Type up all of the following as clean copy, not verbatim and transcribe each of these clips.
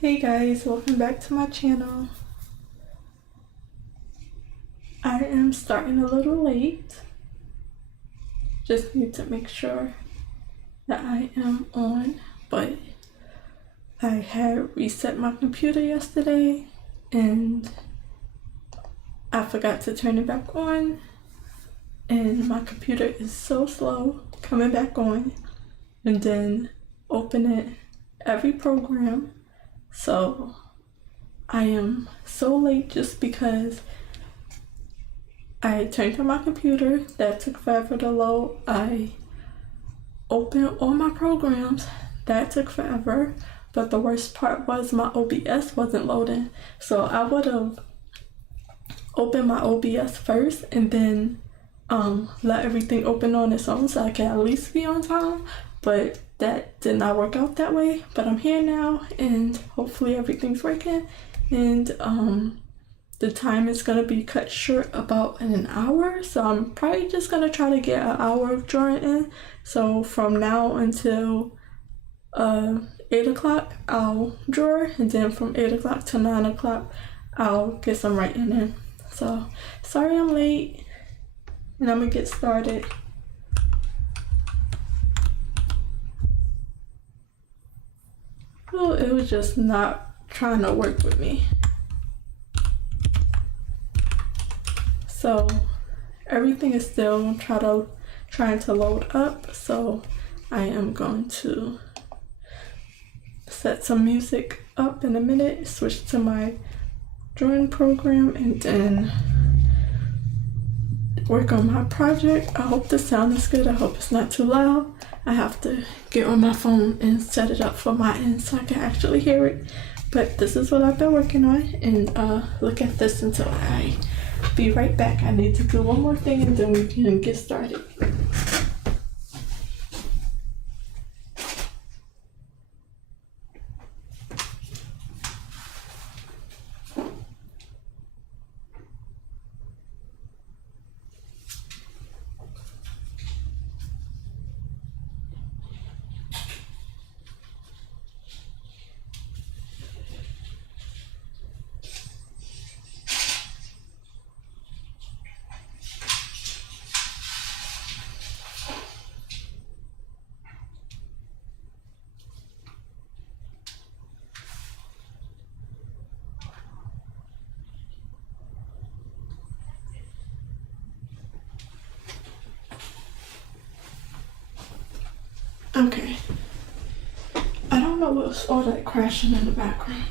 Hey guys, welcome back to my channel. I am starting a little late. Just need to make sure that I am on, but I had reset my computer yesterday and I forgot to turn it back on, and my computer is so slow coming back on and then opening every program. So I am so late just because I turned on my computer. That took forever to load. I opened all my programs. That took forever. But the worst part was my OBS wasn't loading. So I would have opened my OBS first and then let everything open on its own so I can at least be on time. But that did not work out that way. But I'm here now and hopefully everything's working. And the time is going to be cut short about in an hour. So I'm probably just going to try to get an hour of drawing in. So from now until 8 o'clock, I'll draw. And then from 8 o'clock to 9 o'clock, I'll get some writing in. So sorry I'm late. And I'm going to get started. Well, it was just not trying to work with me. So everything is still trying to load up. So I am going to set some music up in a minute, switch to my drawing program, and then work on my project. I hope the sound is good. I hope it's not too loud. I have to get on my phone and set it up for my end so I can actually hear it. But this is what I've been working on, and look at this until I be right back. I need to do one more thing and then we can get started. Okay. I don't know what's all that crashing in the background.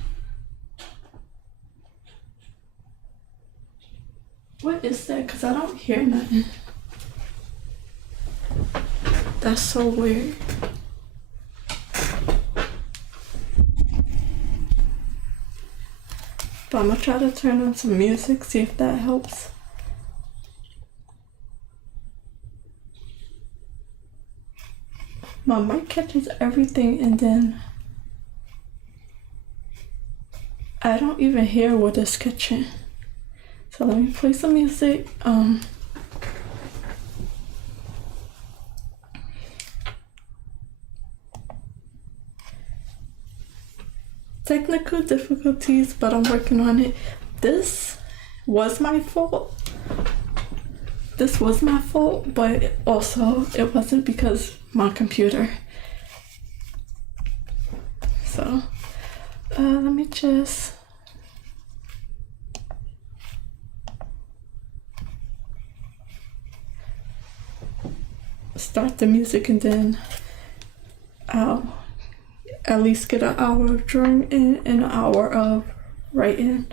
What is that? Because I don't hear nothing. That's so weird. But I'm going to try to turn on some music, see if that helps. My mic catches everything and then I don't even hear what it's catching. So let me play some music. Technical difficulties, but I'm working on it. This was my fault. But also it wasn't because my computer. So let me just start the music and then I'll at least get an hour of drawing in and an hour of writing.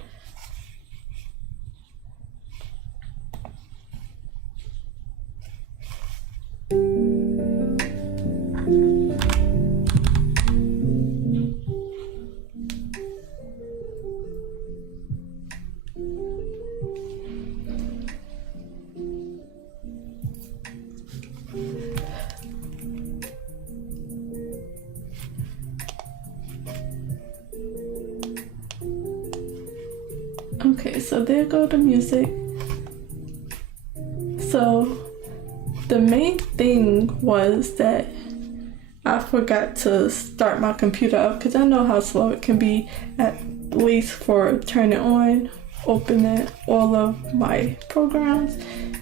Okay, so there go the music. So the main thing was that I forgot to start my computer up because I know how slow it can be, at least for turning on, opening all of my programs.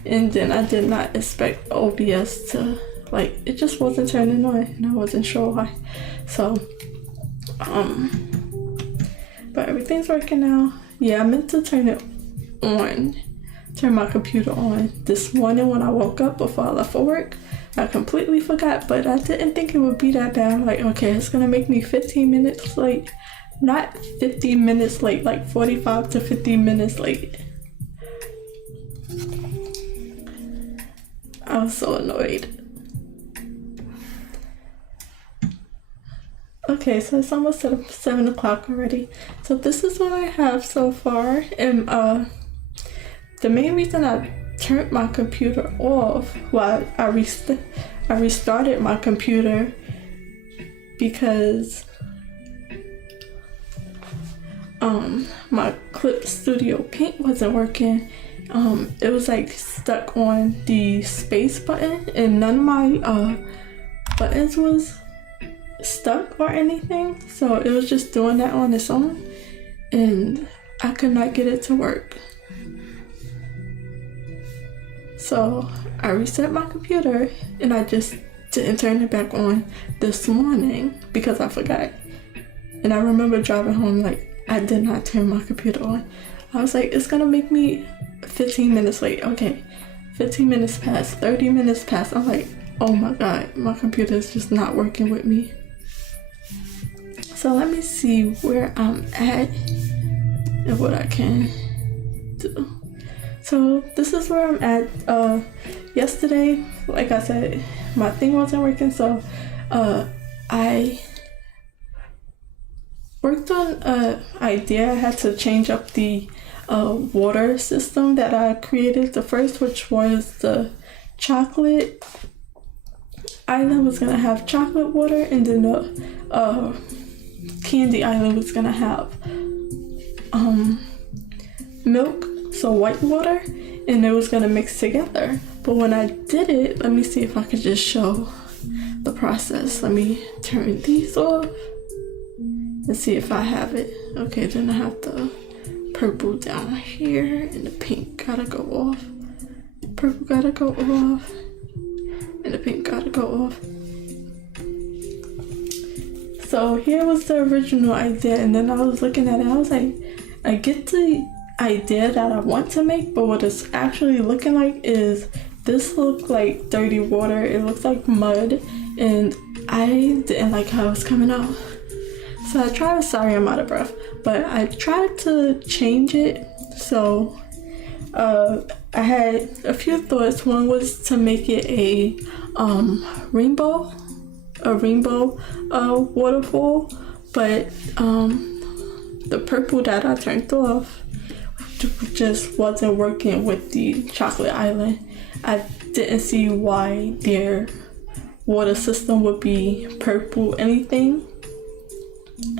And then I did not expect OBS to, like, it just wasn't turning on and I wasn't sure why. So, but everything's working now. Yeah, I meant to turn my computer on this morning when I woke up before I left for work. I completely forgot, but I didn't think it would be that bad. I'm like, okay, it's gonna make me 15 minutes late. Not 15 minutes late, like 45 to 50 minutes late. I was so annoyed. Okay, so it's almost 7 o'clock already. So this is what I have so far. And the main reason I turned my computer off, well, I restarted my computer because my Clip Studio Paint wasn't working. It was like stuck on the space button and none of my buttons was stuck or anything, so it was just doing that on its own and I could not get it to work. So I reset my computer and I just didn't turn it back on this morning because I forgot. And I remember driving home like I did not turn my computer on. I was like, it's gonna make me 15 minutes late. Okay, 15 minutes passed, 30 minutes passed. I'm like, oh my god, my computer is just not working with me. So let me see where I'm at and what I can do. So this is where I'm at. Yesterday, like I said, my thing wasn't working, so I worked on an idea. I had to change up the water system that I created the first, which was the chocolate island was gonna have chocolate water, and then the candy island was gonna have milk, so white water, and it was gonna mix together. But when I did it, let me see if I could just show the process. Let me turn these off and see if I have it. Okay, then I have the purple down here and the pink gotta go off. Purple gotta go off and the pink gotta go off. So here was the original idea, and then I was looking at it, I was like, I get the idea that I want to make, but what it's actually looking like is this looked like dirty water. It looks like mud, and I didn't like how it was coming out. So I tried, sorry I'm out of breath, but I tried to change it. So I had a few thoughts. One was to make it a rainbow waterfall, but the purple that I turned off just wasn't working with the chocolate island. I didn't see why their water system would be purple anything.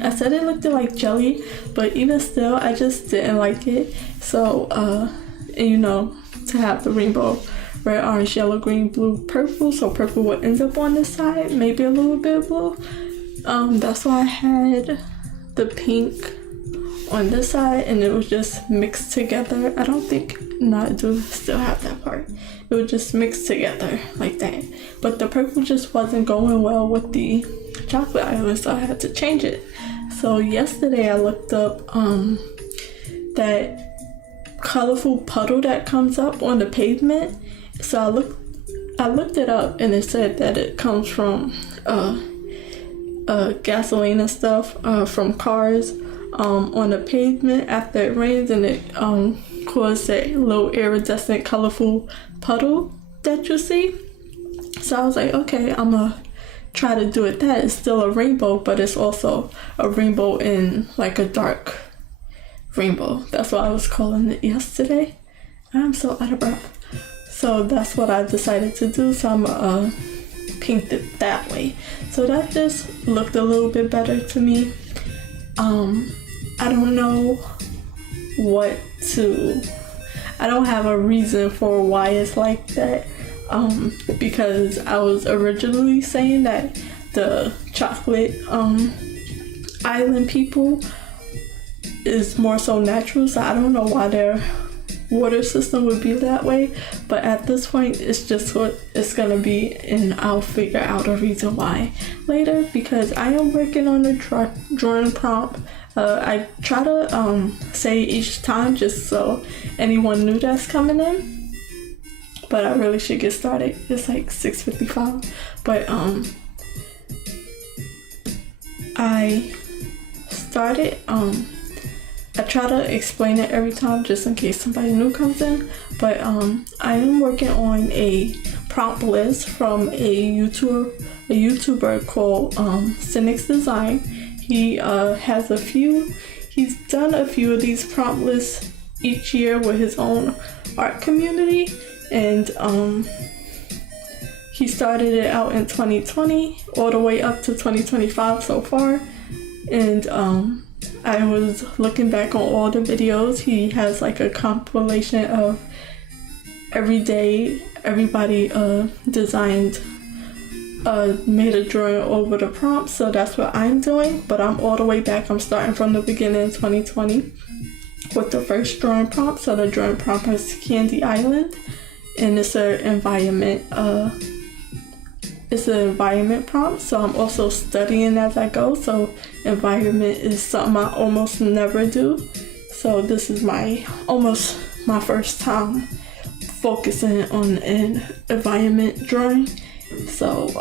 I said it looked like jelly, but even still, I just didn't like it. So, and you know, to have the rainbow, red, orange, yellow, green, blue, purple, so purple would end up on this side, maybe a little bit of blue. That's why I had the pink on this side, and it was just mixed together. I don't think, no, I do still have that part. It would just mix together like that. But the purple just wasn't going well with the chocolate island, so I had to change it. So yesterday I looked up that colorful puddle that comes up on the pavement. So I looked it up, and it said that it comes from gasoline and stuff from cars on the pavement after it rains, and it causes that little iridescent colorful puddle that you see. So I was like, okay, I'm gonna try to do it. That is still a rainbow, but it's also a rainbow in like a dark rainbow. That's what I was calling it yesterday. I'm so out of breath. So that's what I decided to do. So I'm paint it that way. So that just looked a little bit better to me. I don't know I don't have a reason for why it's like that. Because I was originally saying that the chocolate island people is more so natural, so I don't know why their water system would be that way, but at this point it's just what it's gonna be, and I'll figure out a reason why later, because I am working on a drawing prompt. I try to say each time just so anyone new that's coming in, but I really should get started. It's like 6:55, but I started I try to explain it every time just in case somebody new comes in, but I am working on a prompt list from a YouTuber called Cynic's Design. He has he's done a few of these prompt lists each year with his own art community, and he started it out in 2020 all the way up to 2025 so far. And I was looking back on all the videos. He has like a compilation of every day everybody designed made a drawing over the prompt, so that's what I'm doing, but I'm all the way back. I'm starting from the beginning in 2020 with the first drawing prompt. So the drawing prompt is Candy Island, and it's an environment prompt, so I'm also studying as I go, so environment is something I almost never do, so this is almost my first time focusing on an environment drawing. So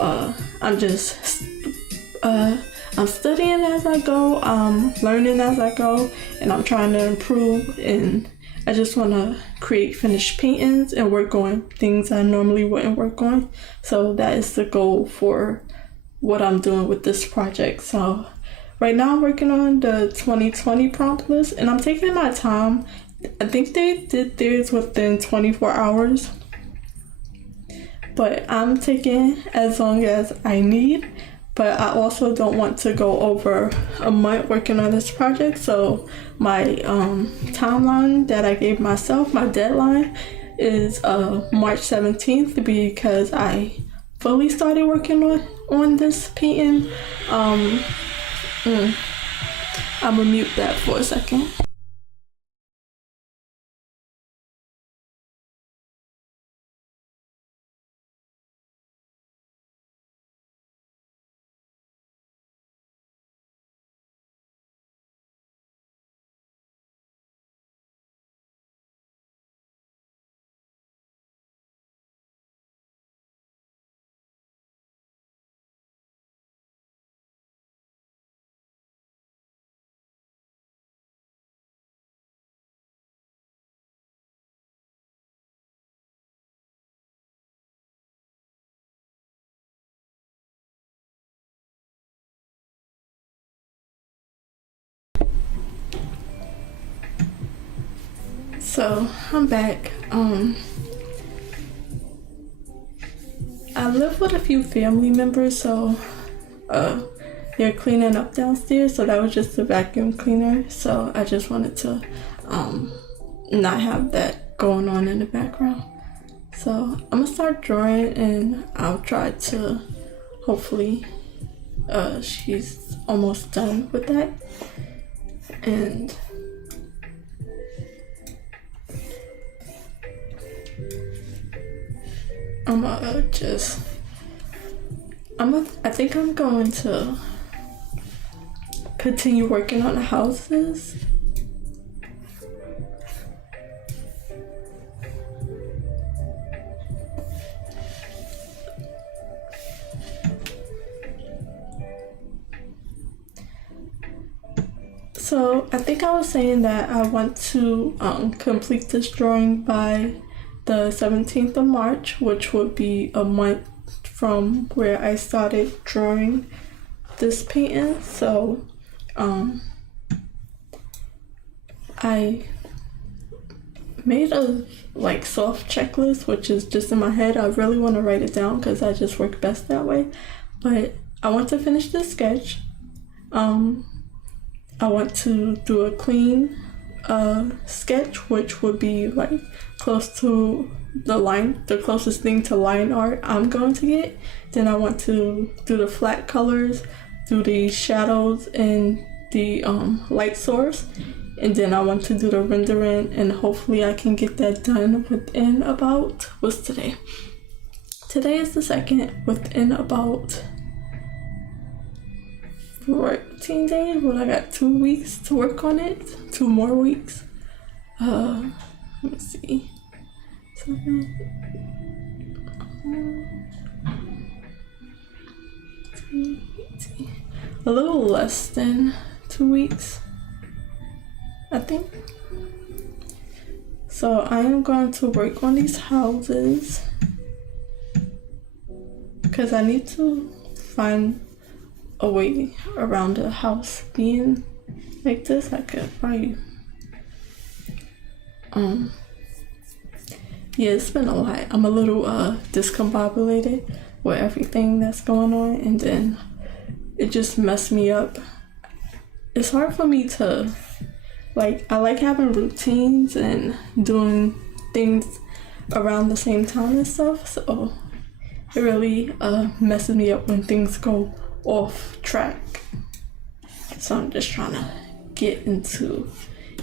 I'm studying as I go, I'm learning as I go, and I'm trying to improve, and I just want to create finished paintings and work on things I normally wouldn't work on. So that is the goal for what I'm doing with this project. So right now I'm working on the 2020 prompt list, and I'm taking my time. I think they did theirs within 24 hours, but I'm taking as long as I need. But I also don't want to go over a month working on this project. So my timeline that I gave myself, my deadline, is March 17th, because I fully started working on this painting. I'm gonna mute that for a second. So I'm back. I live with a few family members, so they're cleaning up downstairs, so that was just a vacuum cleaner. So I just wanted to not have that going on in the background. So I'm gonna start drawing, and I'll try to hopefully she's almost done with that, and I think I'm going to continue working on the houses. So I think I was saying that I want to complete this drawing by the 17th of March, which would be a month from where I started drawing this painting. So I made a soft checklist, which is just in my head. I really want to write it down because I just work best that way. But I want to finish this sketch. I want to do a clean sketch, which would be close to the closest thing to line art I'm going to get. Then I want to do the flat colors, do the shadows and the light source, and then I want to do the rendering, and hopefully I can get that done within about, what's today? Today is the 2nd, within about 14 days. Well, I got 2 weeks to work on it, 2 more weeks. Let me see. 7, 18. A little less than 2 weeks, I think. So I am going to work on these houses because I need to find a way around the house being like this. I could probably yeah, it's been a lot. I'm a little discombobulated with everything that's going on, and then it just messed me up. It's hard for me to I like having routines and doing things around the same time and stuff, so it really messes me up when things go off track. So I'm just trying to get into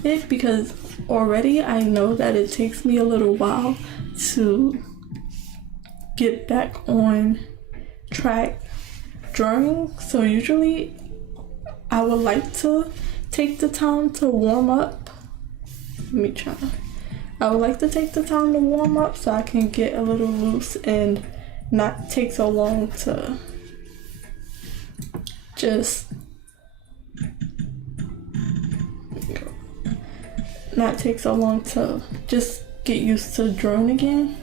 it because already I know that it takes me a little while to get back on track drawing. So usually I would like to take the time to warm up. I would like to take the time to warm up so I can get a little loose and not take so long to just get used to drawing again.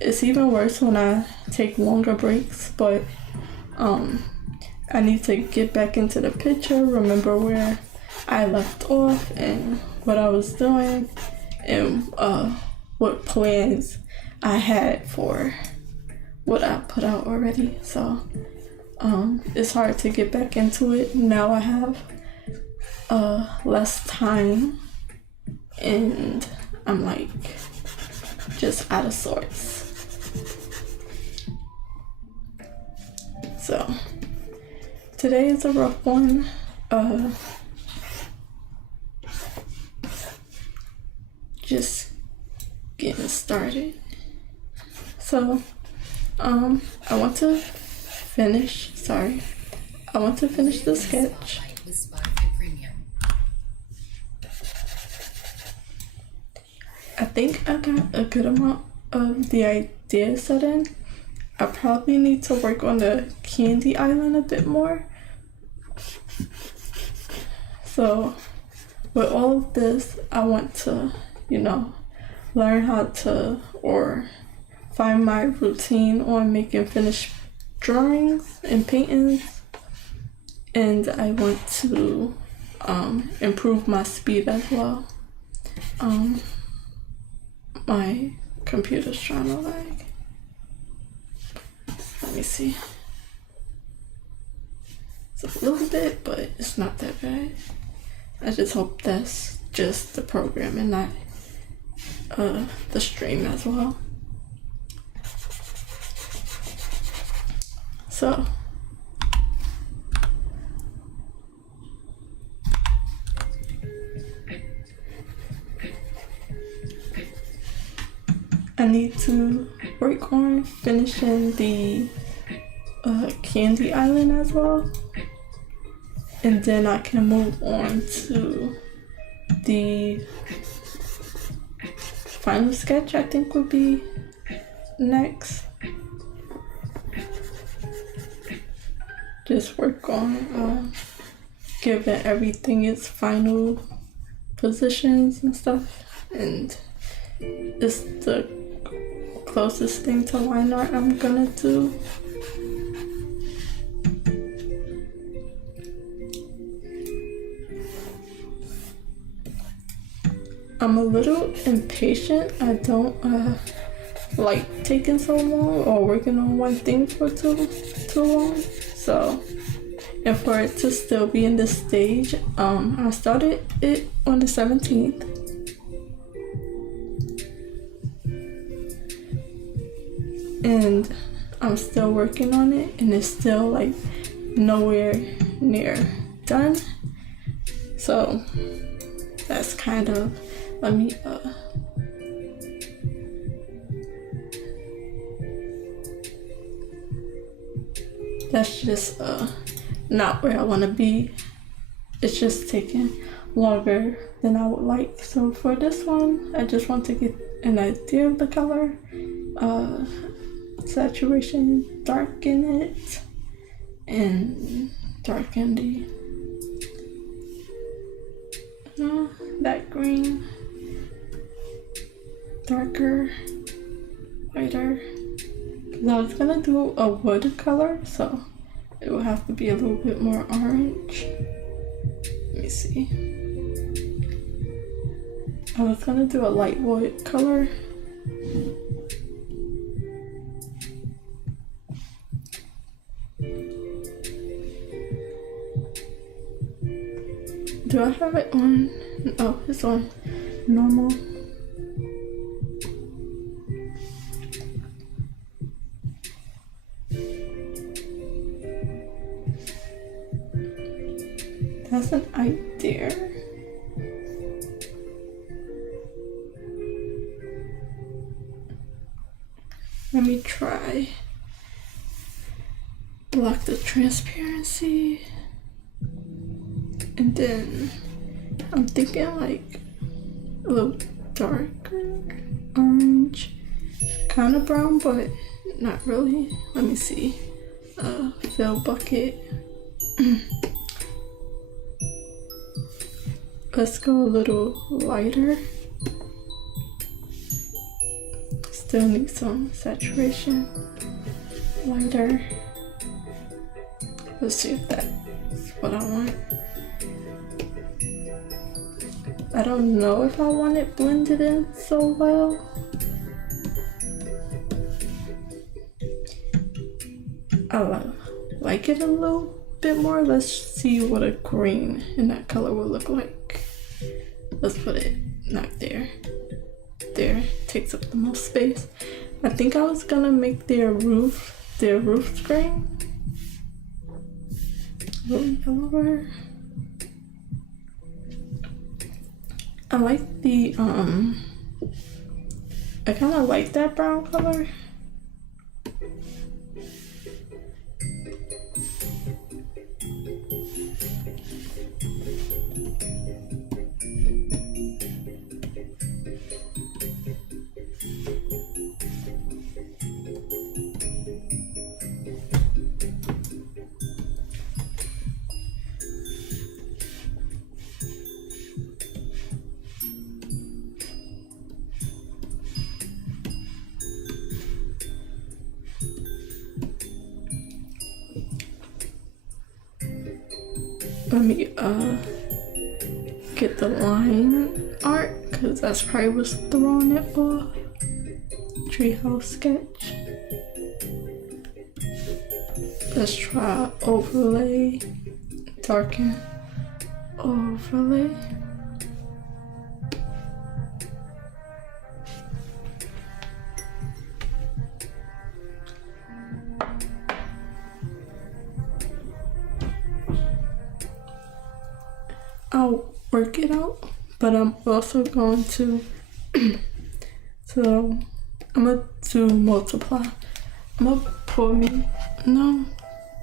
It's even worse when I take longer breaks, but I need to get back into the picture, remember where I left off and what I was doing and what plans I had for what I put out already. So it's hard to get back into it. Now I have less time and I'm just out of sorts. So today is a rough one. Just getting started. So I want to finish the sketch. I think I got a good amount of the idea set in. I probably need to work on the candy island a bit more. So with all of this, I want to, learn how to or find my routine on making finished drawings and paintings. And I want to improve my speed as well. My computer's trying to lag. Let me see. It's a little bit, but it's not that bad. I just hope that's just the program and not the stream as well. So I need to work on finishing the candy island as well, and then I can move on to the final sketch. I think would be next. Just work on giving everything its final positions and stuff, and it's the closest thing to line art I'm gonna do. I'm a little impatient. I don't like taking so long or working on one thing for too long. So, and for it to still be in this stage, I started it on the 17th. and I'm still working on it, and it's still like nowhere near done. So that's kind of, let me that's just not where I want to be. It's just taking longer than I would like. So for this one, I just want to get an idea of the color, saturation, darken it, and darken the that green, darker, whiter. I was gonna do a wood color, so it will have to be a little bit more orange. Let me see. I was gonna do a light wood color. Do I have it on? Oh, it's on normal. That's an idea. Let me try. Block the transparency. And then I'm thinking like a little darker orange, kind of brown, but not really. Let me see. Fill bucket. Let's go a little lighter. Still need some saturation. Lighter. Let's see if that's what I want. I don't know if I want it blended in so well. I like it a little bit more. Let's see what a green in that color will look like. Let's put it not there. There, takes up the most space. I think I was gonna make their roof green. A little yellower. I like the I kind of like that brown color. Let me get the line art, because that's probably what's throwing it off. Treehouse sketch. Let's try overlay, darken, overlay. I'll work it out, but I'm also going to so I'm gonna do multiply. I'm gonna pour me no.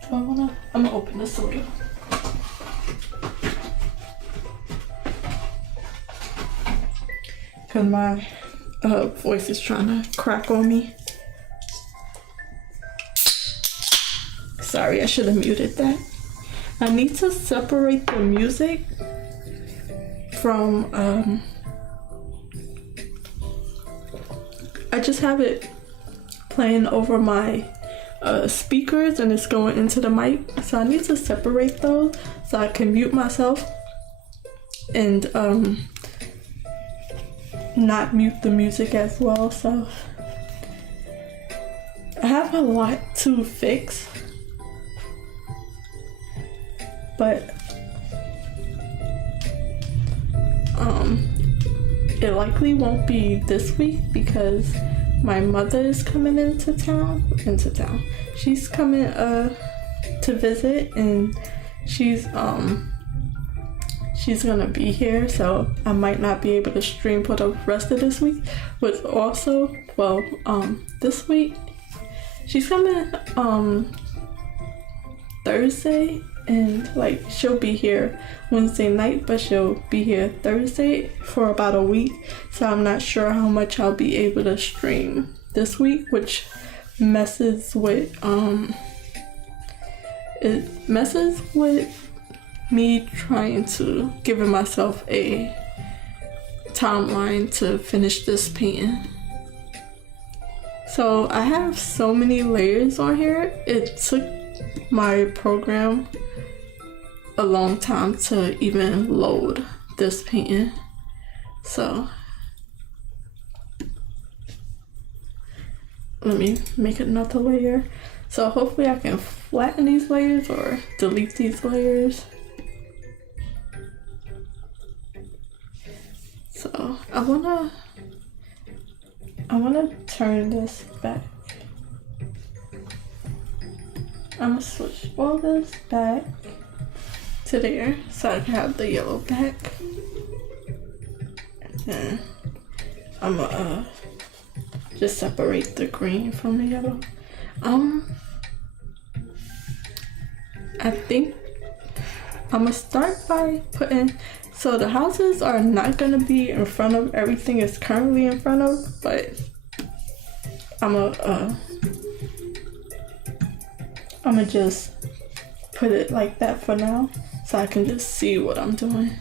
Do I wanna? I'm gonna open the soda. Cause my voice is trying to crack on me. Sorry, I should have muted that. I need to separate the music from I just have it playing over my speakers and it's going into the mic, so I need to separate those so I can mute myself and not mute the music as well. So I have a lot to fix, but it likely won't be this week because my mother is coming into town. She's coming to visit, and she's gonna be here, so I might not be able to stream for the rest of this week. But also, this week she's coming Thursday, and like she'll be here Wednesday night, but she'll be here Thursday for about a week. So I'm not sure how much I'll be able to stream this week, which messes with me trying to giving myself a timeline to finish this painting. So I have so many layers on here. It took my program a long time to even load this painting. So let me make another layer. So hopefully I can flatten these layers or delete these layers. So I wanna turn this back. I'm gonna switch all this back to there so I can have the yellow back. And then I'm gonna just separate the green from the yellow. I think I'm gonna start by putting, so the houses are not gonna be in front of everything it's currently in front of, but I'm gonna just put it like that for now so I can just see what I'm doing.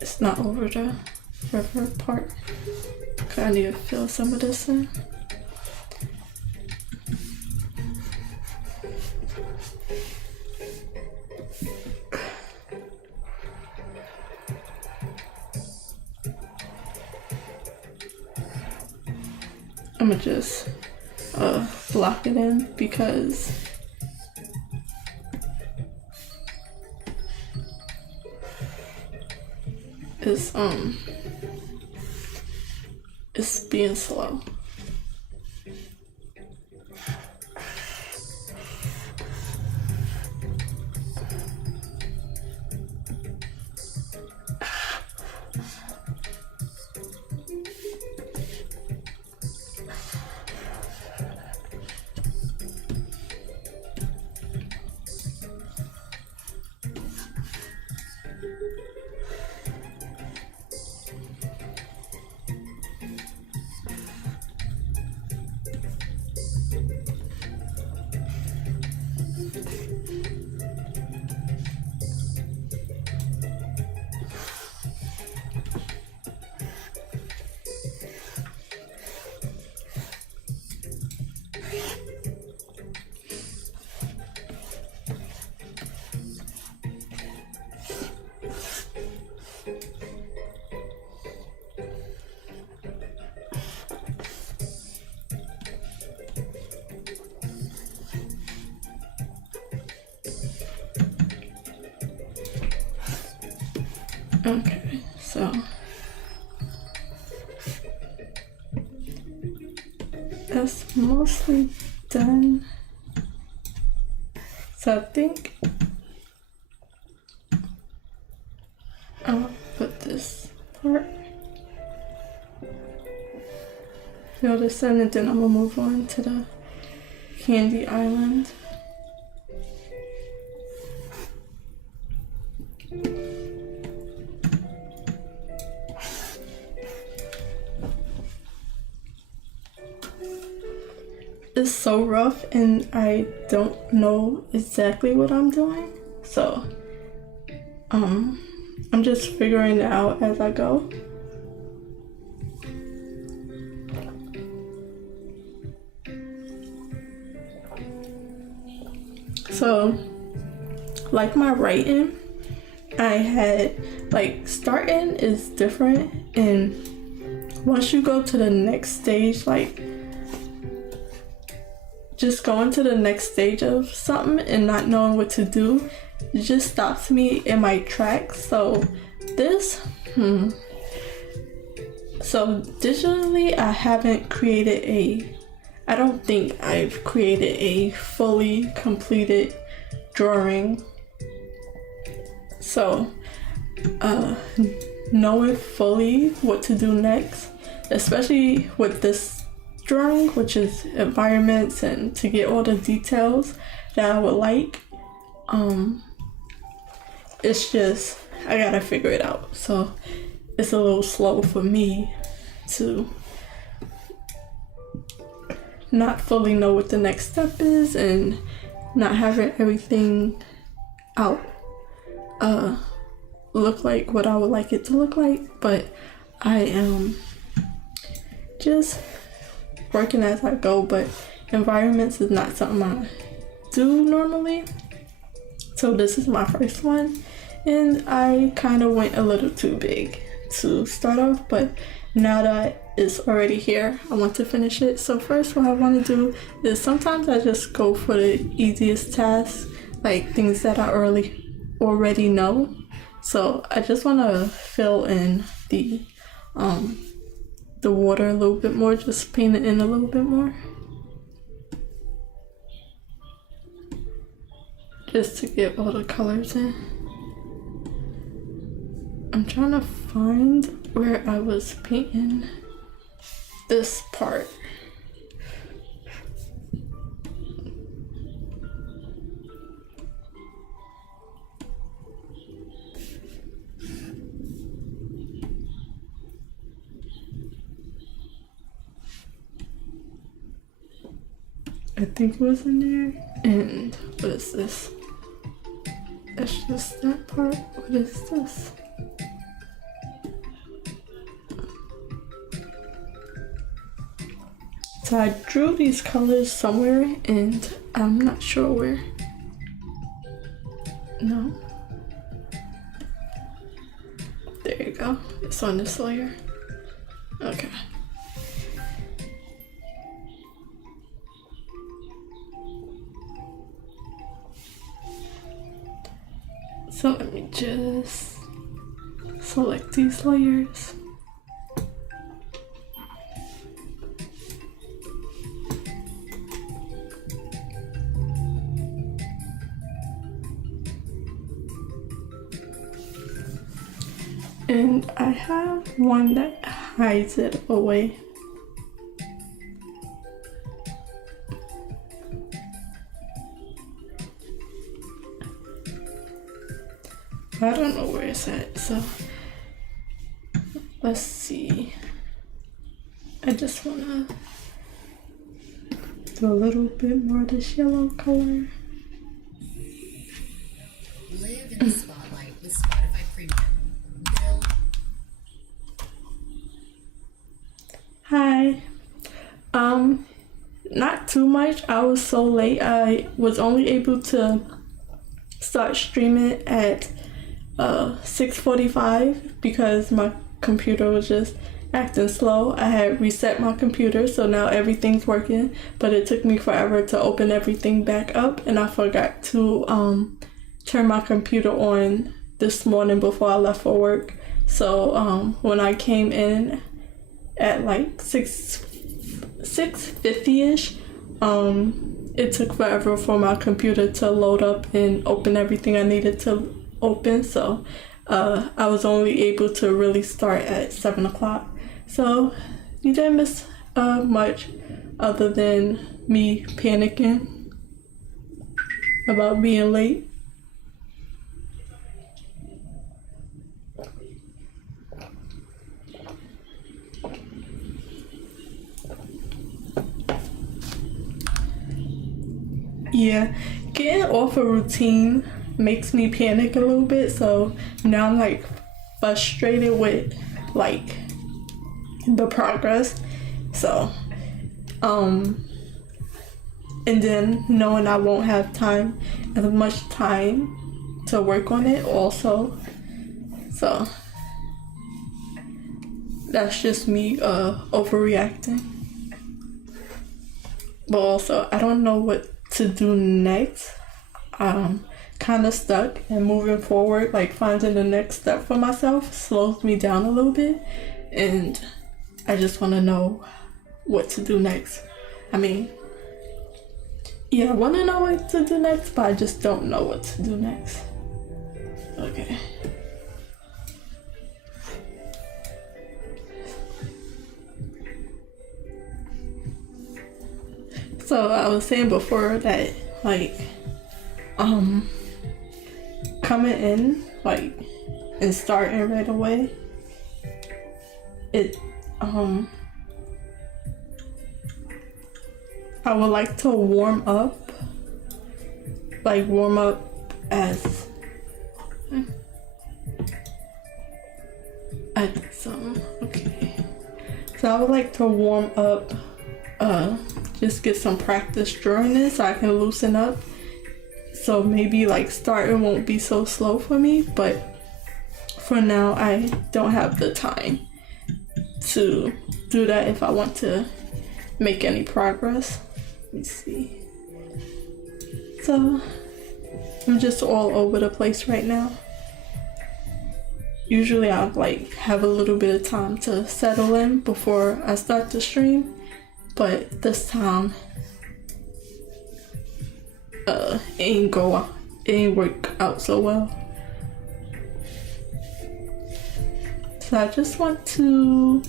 It's not over the river part. I need to fill some of this in. I'm gonna just block it in because it's being slow. Okay, so that's mostly done. So I think I'll put this part, fill this in, and then I'm gonna move on to the candy island. It's so rough and I don't know exactly what I'm doing, so I'm just figuring it out as I go. So like my writing, I had like starting is different, and once you go to the next stage, like just going to the next stage of something and not knowing what to do, it just stops me in my tracks. So this, So digitally, I don't think I've created a fully completed drawing. So knowing fully what to do next, especially with this drawing, which is environments and to get all the details that I would like, it's just, I gotta figure it out. So it's a little slow for me to not fully know what the next step is and not having everything out look like what I would like it to look like. But I am just working as I go, but environments is not something I do normally, so this is my first one, and I kind of went a little too big to start off, but now that it's already here, I want to finish it. So first, what I want to do is sometimes I just go for the easiest tasks, like things that I already know. So I just want to fill in the water a little bit more, just paint it in a little bit more, just to get all the colors in. I'm trying to find where I was painting this part. I think it was in there. And what is this? That's just that part. What is this? So I drew these colors somewhere and I'm not sure where. No. There you go. It's on this layer. Okay. So let me just select these layers. And I have one that hides it away. I don't know where it's at, so let's see. I just wanna do a little bit more of this yellow color. Live in the spotlight with Spotify Premium. Hi. Not too much. I was so late. I was only able to start streaming at 6:45 because my computer was just acting slow. I had reset my computer, so now everything's working, but it took me forever to open everything back up, and I forgot to turn my computer on this morning before I left for work. So when I came in at like 6:50ish, it took forever for my computer to load up and open everything I needed to open, so I was only able to really start at 7 o'clock. So you didn't miss much other than me panicking about being late. Yeah, getting off a routine makes me panic a little bit, so now I'm like frustrated with like the progress. So and then knowing I won't have as much time to work on it also. So that's just me overreacting. But also I don't know what to do next. Kind of stuck, and moving forward, like finding the next step for myself slows me down a little bit, and I just want to know what to do next. I mean, yeah, I want to know what to do next, but I just don't know what to do next. Okay. So I was saying before that, like, coming in, like, and starting right away, I would like to warm up as okay. So I would like to warm up, just get some practice during this so I can loosen up. So maybe like starting won't be so slow for me, but for now I don't have the time to do that if I want to make any progress. Let me see. So I'm just all over the place right now. Usually I like have a little bit of time to settle in before I start the stream, but this time it ain't work out so well. So I just want to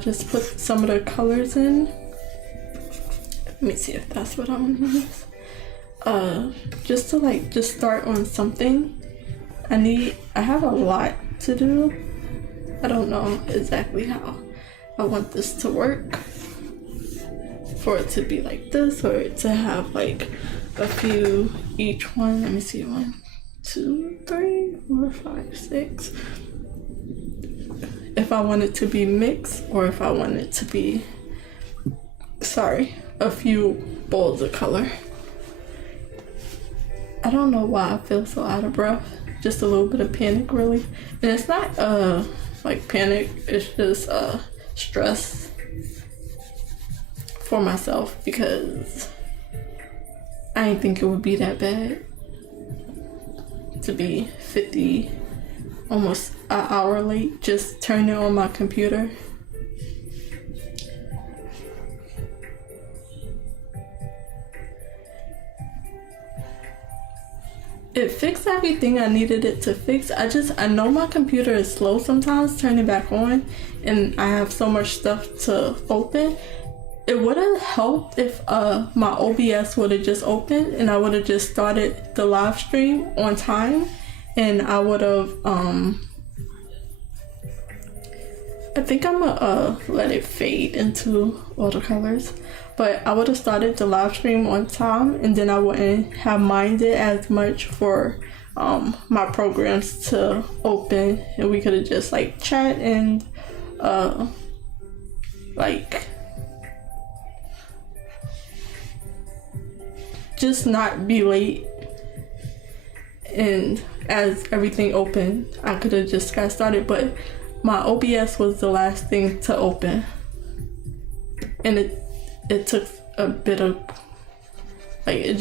just put some of the colors in. Let me see if that's what I'm gonna use. Just to start on something. I have a lot to do. I don't know exactly how I want this to work. For it to be like this, or to have like a few each one. Let me see, 1, 2, 3, 4, 5, 6. If I want it to be mixed, or if I want it to be, a few bowls of color. I don't know why I feel so out of breath. Just a little bit of panic, really. And it's not like panic, it's just stress for myself, because I didn't think it would be that bad to be 50, almost an hour late just turning on my computer. It fixed everything I needed it to fix. I know my computer is slow sometimes turning back on, and I have so much stuff to open. It would have helped if my OBS would have just opened and I would have just started the live stream on time, and I would have I think I'm gonna let it fade into all the colors, but I would have started the live stream on time, and then I wouldn't have minded as much for my programs to open, and we could have just like chat and like just not be late. And as everything opened, I could have just got started, but my OBS was the last thing to open, and it took a bit of I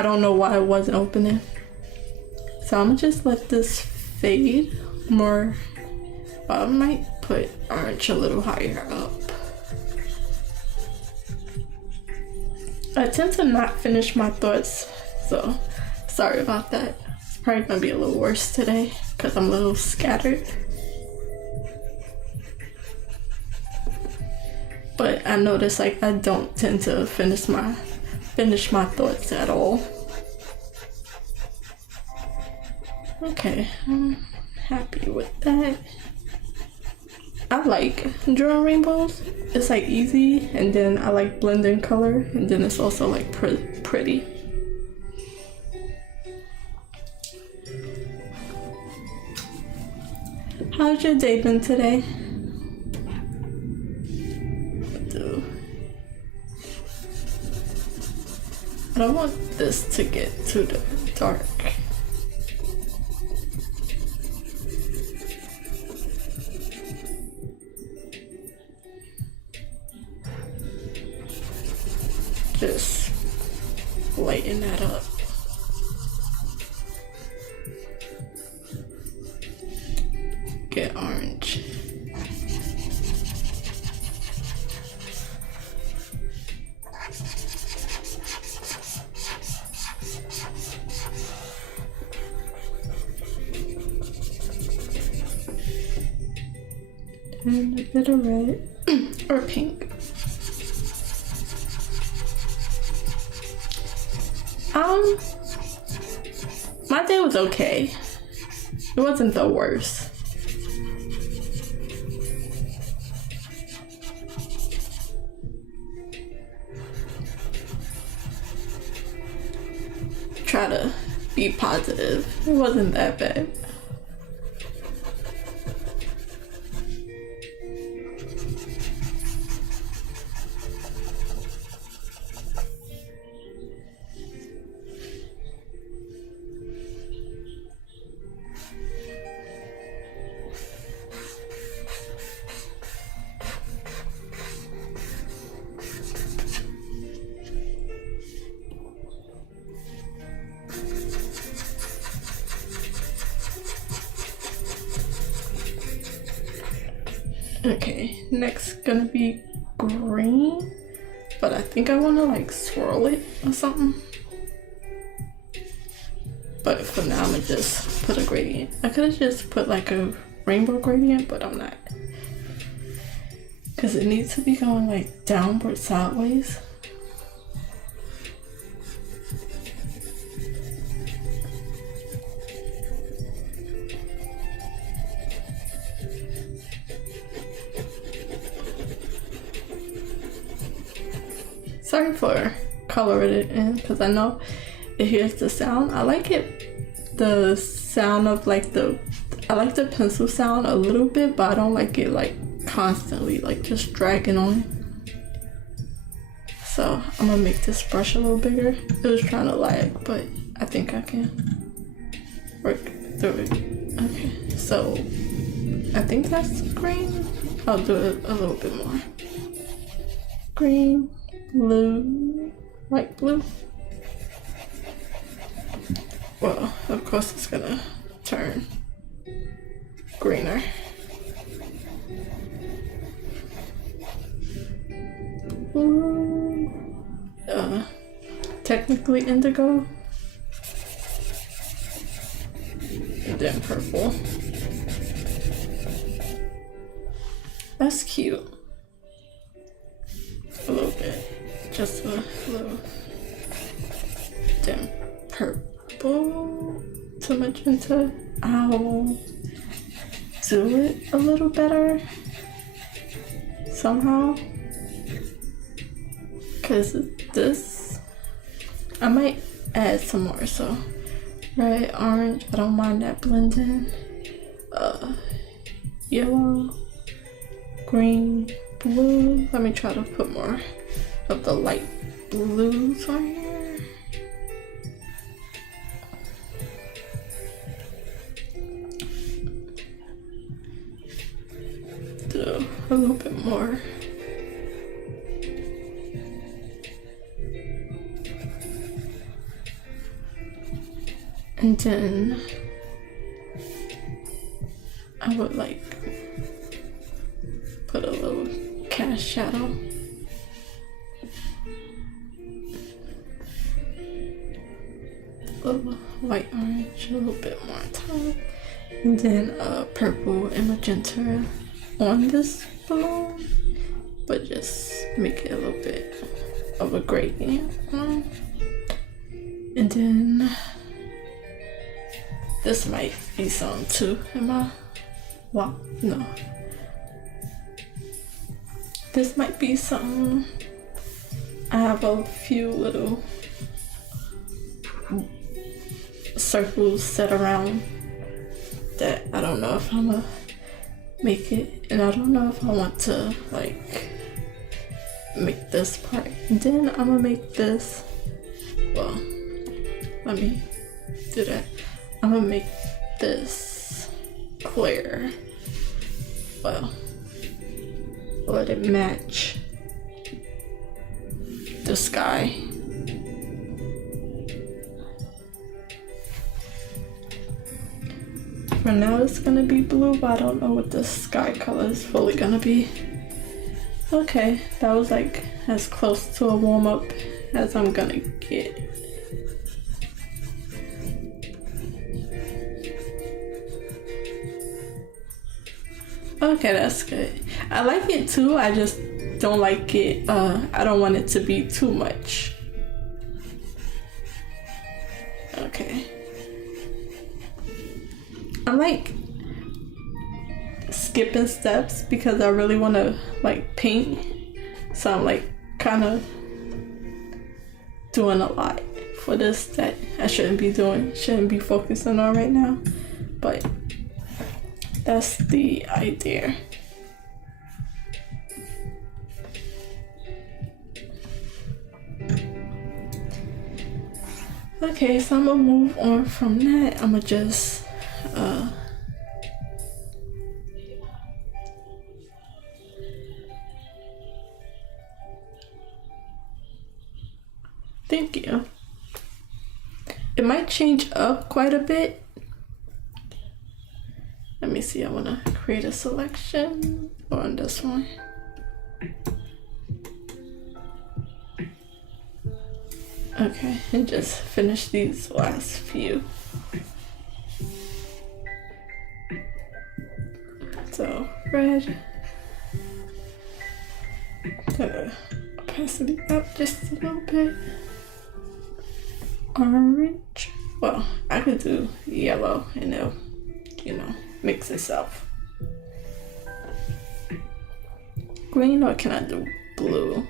don't know why it wasn't opening. So I'm gonna just let this fade more. I might put orange a little higher up. I tend to not finish my thoughts, so sorry about that. It's probably gonna be a little worse today because I'm a little scattered. But I notice like I don't tend to finish my thoughts at all. Okay, I'm happy with that. I like drawing rainbows. It's like easy, and then I like blending color, and then it's also like pretty. How's your day been today? I don't want this to get too dark. Just lighten that up. Get orange. and a bit of red or pink. My day was okay. It wasn't the worst. Try to be positive. It wasn't that bad. Okay, next gonna be green, but I think I wanna like swirl it or something. But for now, I'm gonna just put a gradient. I could've just put like a rainbow gradient, but I'm not. Cause it needs to be going like downward sideways. Sorry for coloring it in, because I know it hears the sound. I like it, the sound of like I like the pencil sound a little bit, but I don't like it like constantly, like just dragging on. So I'm gonna make this brush a little bigger. It was trying to lag, but I think I can work through it. Okay, so I think that's green. I'll do it a little bit more. Green, blue, light blue. Well, of course it's gonna turn greener. Blue, technically indigo. And then purple. That's cute. A little bit. Just a little. Then purple to magenta. I'll do it a little better somehow. Cause this, I might add some more. So red, orange, I don't mind that blending. Yellow, green, blue. Let me try to put more of the light blues on here. Do a little bit more. And then I would like put a little cast shadow. A little white orange, a little bit more on top. And then purple and magenta on this balloon, but just make it a little bit of a gradient. And then this might be some too. Am I? Wow, no. This might be something. I have a few little circles set around that I don't know if I'm gonna make it, and I don't know if I want to like make this part. And then I'm gonna make this, well, let me do that. I'm gonna make this clear. Well, let it match the sky. For now it's gonna be blue, but I don't know what the sky color is fully gonna be. Okay, that was like as close to a warm-up as I'm gonna get. Okay, that's good. I like it too. I just don't like it. I don't want it to be too much. Okay. I'm like skipping steps because I really want to like paint. So I'm like kind of doing a lot for this that I shouldn't be focusing on right now. But that's the idea. Okay, so I'm gonna move on from that. I'm gonna just thank you. It might change up quite a bit. Let me see, I wanna create a selection on this one. Okay, and just finish these last few. So, red. Gonna opacity up just a little bit. Orange. Well, I could do yellow and it'll, mix itself. Green, or can I do blue?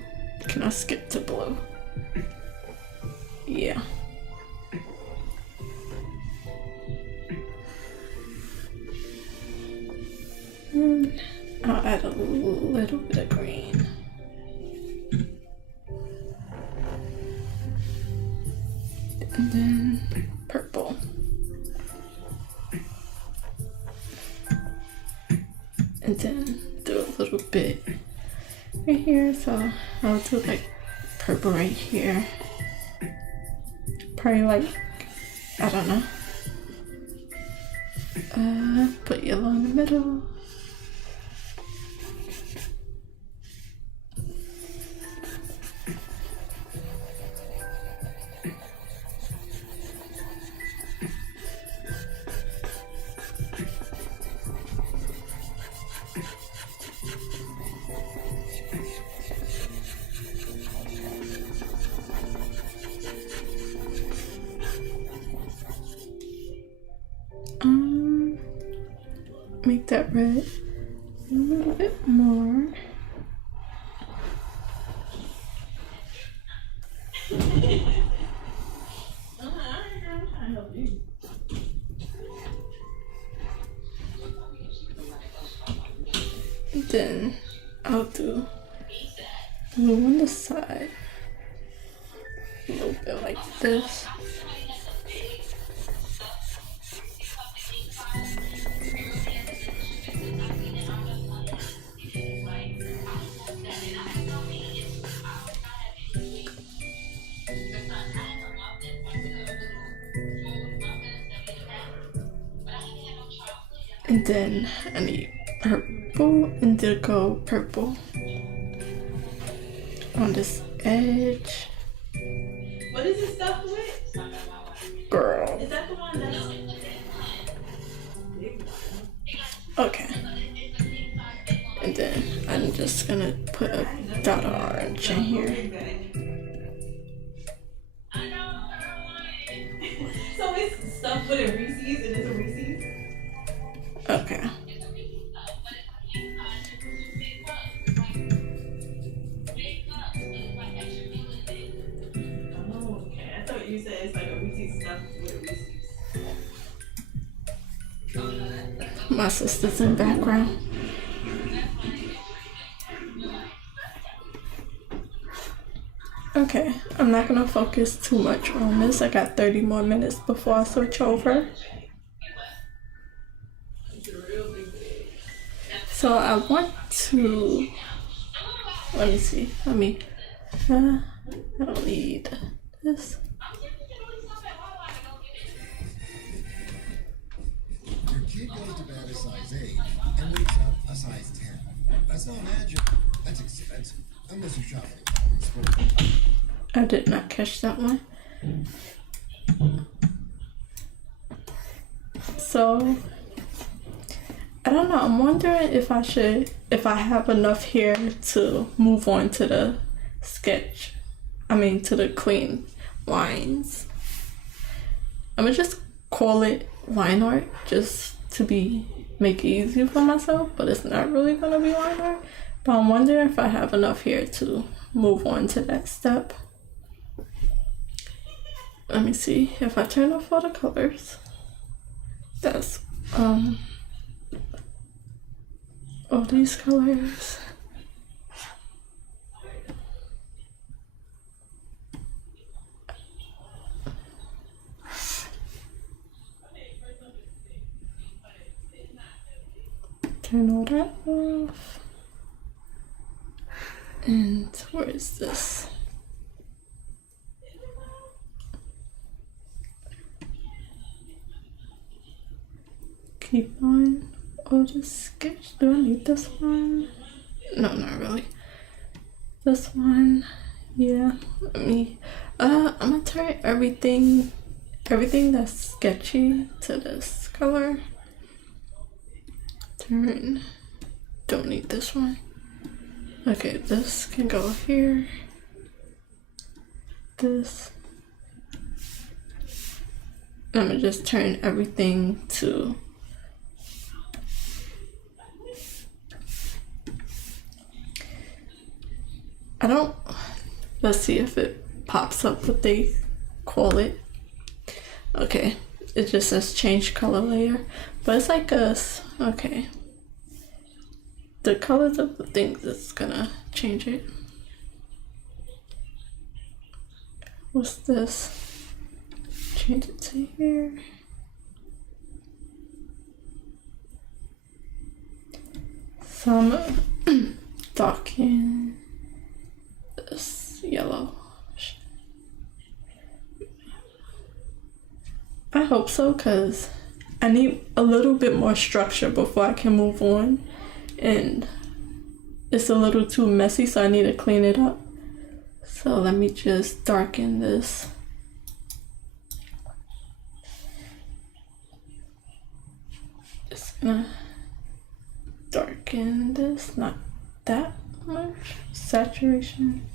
Can I skip to blue? Yeah. I'll add a little bit of green. And then purple. And then do a little bit right here. So I'll do like purple right here. Probably like, I don't know. Put yellow in the middle. Make that red a little bit more. And then I'll do blue on the side, a little bit like this. And then I need purple, indigo purple on this edge. What is this stuff with? Girl. Is that the one that's... Okay. And then I'm just gonna put a dot of orange in here. So it's stuff with a Reese's and it's a Reese's? Okay. Oh, okay. I thought you said it's like a Reese's stuff with a Reese's. My sister's in background. Okay, I'm not gonna focus too much on this. I got 30 more minutes before I switch over. So I want to, let me see, I don't need this. Your kid goes to bed a size 8 and wakes up a size 10. That's not magic. That's expensive. Unless you shop at I did not catch that one. So I don't know, I'm wondering if I have enough here to move on to the to the clean lines. I'm gonna just call it line art just to make it easier for myself, but it's not really gonna be line art. But I'm wondering if I have enough here to move on to that step. Let me see if I turn off all the colors. That's all these colors. Turn all that off. And where is this? Keep on all the sketch. Do I need this one? No, not really. This one, yeah. I'm gonna turn everything that's sketchy to this color. Don't need this one. Okay, this can go here. This. I'm gonna just turn everything to let's see if it pops up what they call it. Okay, it just says change color layer, but it's like okay. The colors of the things is gonna change it. What's this? Change it to here. Some darken this yellow. I hope so, because I need a little bit more structure before I can move on. And it's a little too messy, so I need to clean it up. So let me just darken this. Just gonna darken this, not that much. Saturation.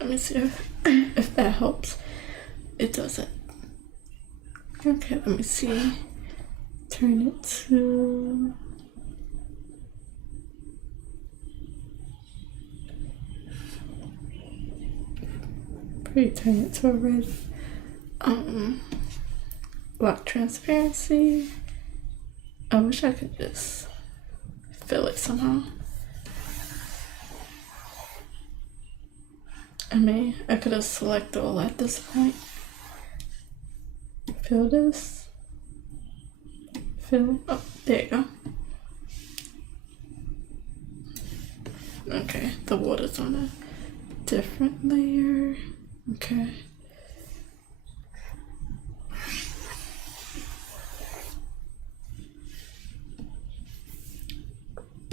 Let me see if that helps. It doesn't. Okay, let me see. Turn it to turn it to a red. Lock transparency. I wish I could just fill it somehow. I could have selected all at this point. Fill this. Fill. Oh, there you go. Okay, the water's on a different layer. Okay.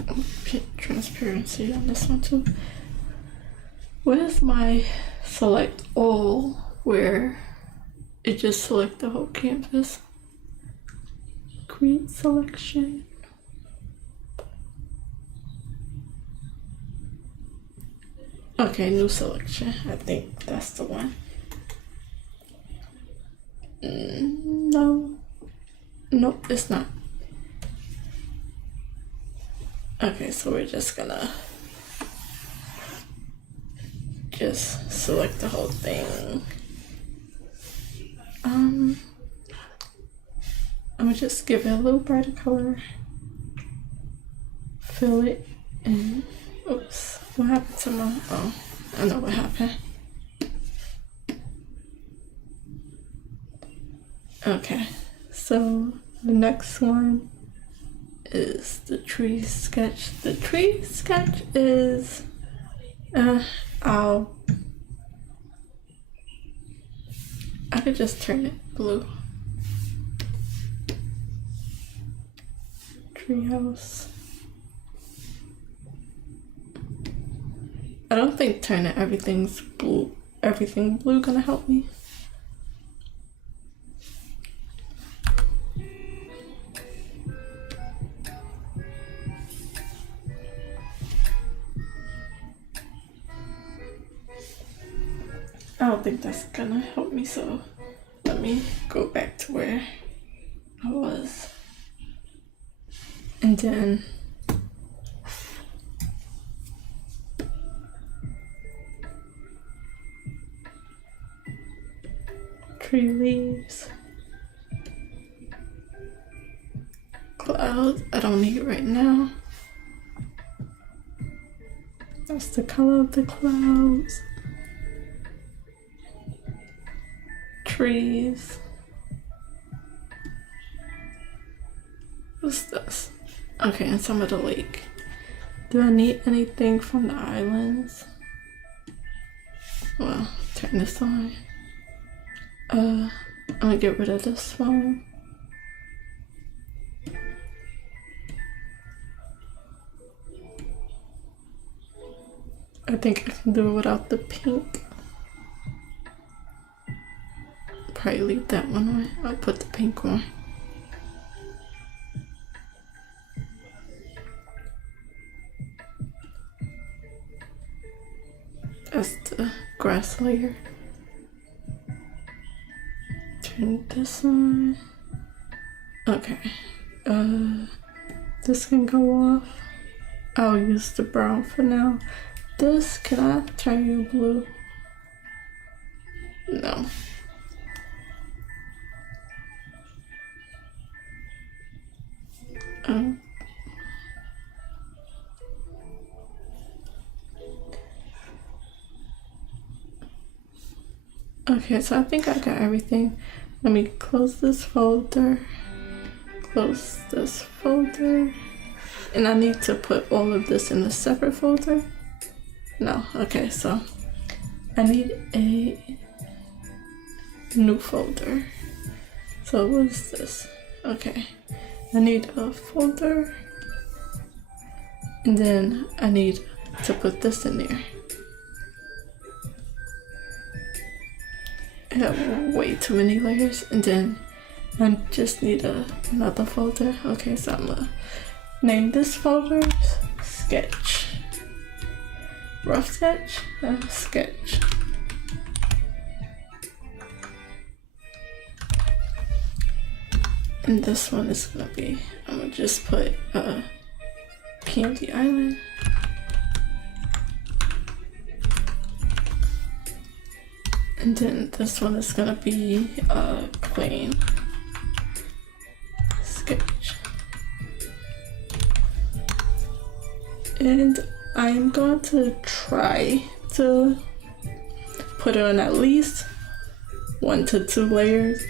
Put transparency on this one too. Where's my select all where it just select the whole canvas? Create selection. Okay, new selection. I think that's the one. No. Nope, it's not. Okay, so we're just gonna select the whole thing. I'm gonna just give it a little brighter color. Fill it in. Oops, what happened to my, oh, I know what happened. Okay, so the next one is the tree sketch. The tree sketch is, I could just turn it blue. treehouse. I don't think turning everything blue gonna help me. I don't think that's gonna help me, so let me go back to where I was. And then tree leaves, clouds, I don't need it right now. That's the color of the clouds. Trees. What's this? Okay, and some of the lake. Do I need anything from the islands? Well, turn this on. I'm gonna get rid of this one. I think I can do it without the pink. Probably leave that one on. I'll put the pink one. That's the grass layer. Turn this on. Okay. This can go off. I'll use the brown for now. This, can I turn you blue? No. Okay, so I think I got everything. Let me close this folder. Close this folder. And I need to put all of this in a separate folder. No, okay, so I need a new folder. So what is this? Okay, I need a folder. And then I need to put this in there. I have way too many layers, and then I just need another folder. Okay, so I'm gonna name this folder sketch. Rough sketch? Sketch. And this one is gonna be, I'm gonna just put Candy Island. And then this one is gonna be plain sketch. And I'm going to try to put on at least 1 to 2 layers.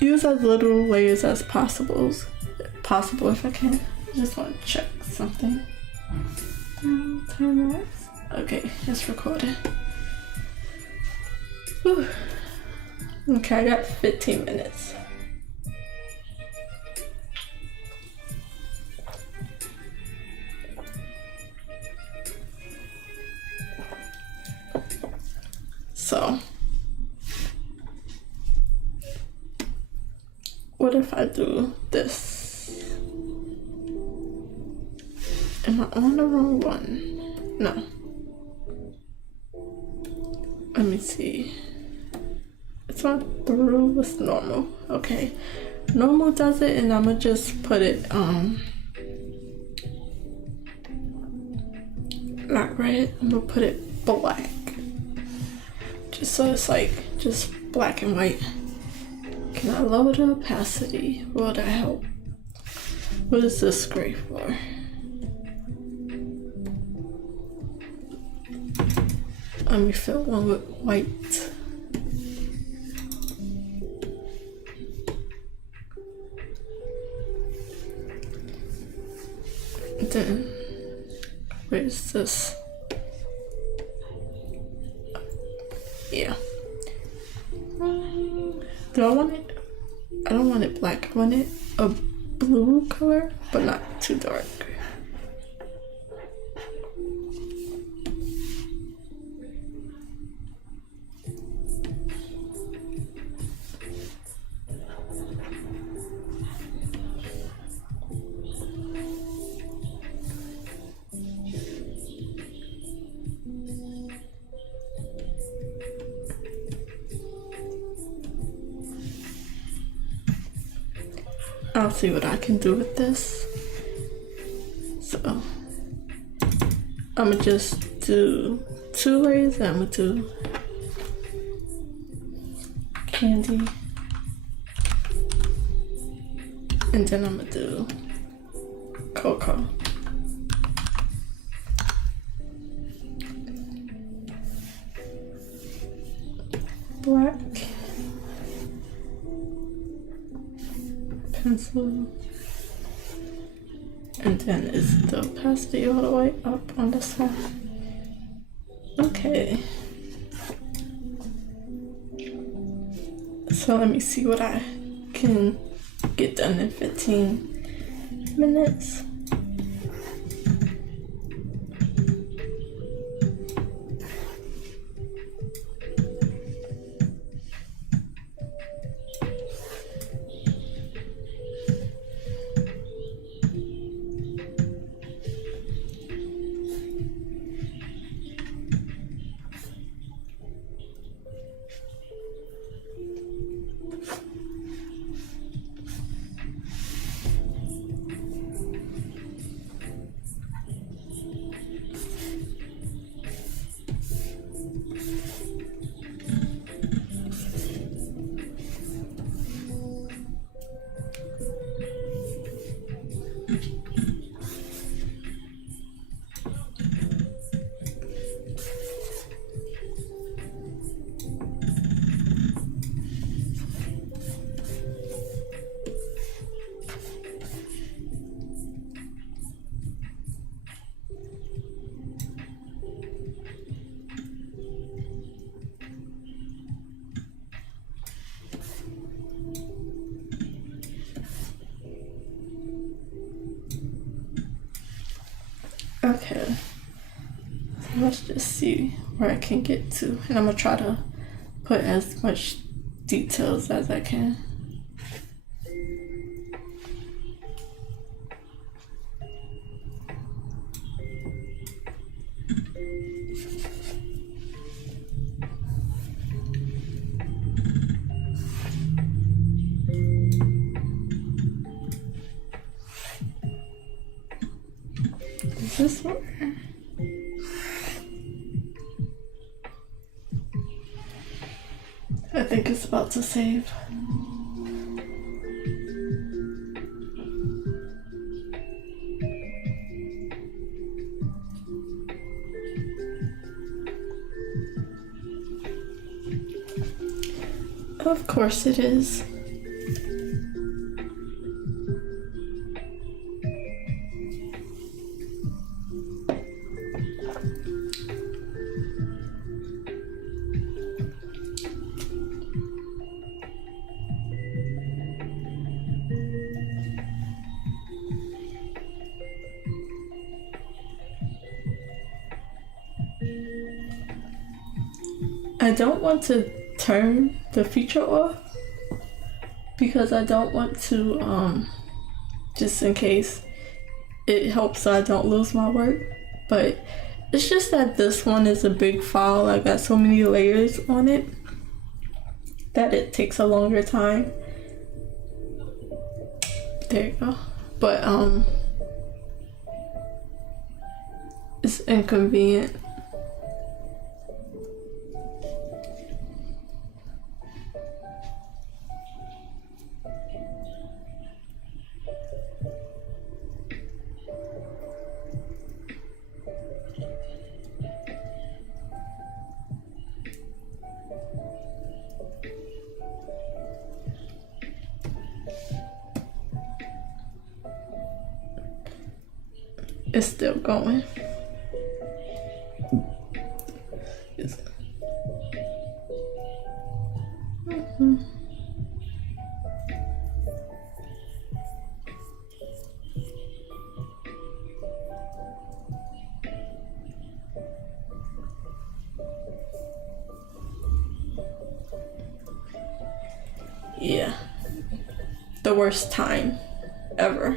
Use as little layers as possible if I can. I just want to check something. Time lapse. Okay, it's recorded. Whew. Okay, I got 15 minutes. So, what if I do this? Am I on the wrong one? No. Let me see. It's not through, what's normal? Okay. Normal does it, and I'm gonna just put it, not red, I'm gonna put it black. Just so it's like, just black and white. Can I lower the opacity? Will that help? What is this gray for? Let me fill one with white. Then, where's this? Yeah. Do I want it? I don't want it black. I want it a blue color, but not too dark. I'll see what I can do with this. So I'm gonna just do 2 layers. I'm gonna do candy, and then I'm gonna do cocoa. Black. Pencil, and then is the opacity all the way up on this one. Okay, so let me see what I can get done in 15 minutes. Okay, so let's just see where I can get to, and I'm gonna try to put as much details as I can. Is this one? I think it's about to save. Of course it is. I don't want to turn the feature off because I don't want to, just in case it helps so I don't lose my work. But it's just that this one is a big file. I got so many layers on it that it takes a longer time. There you go. But it's inconvenient. It's still going. Yeah. The worst time ever.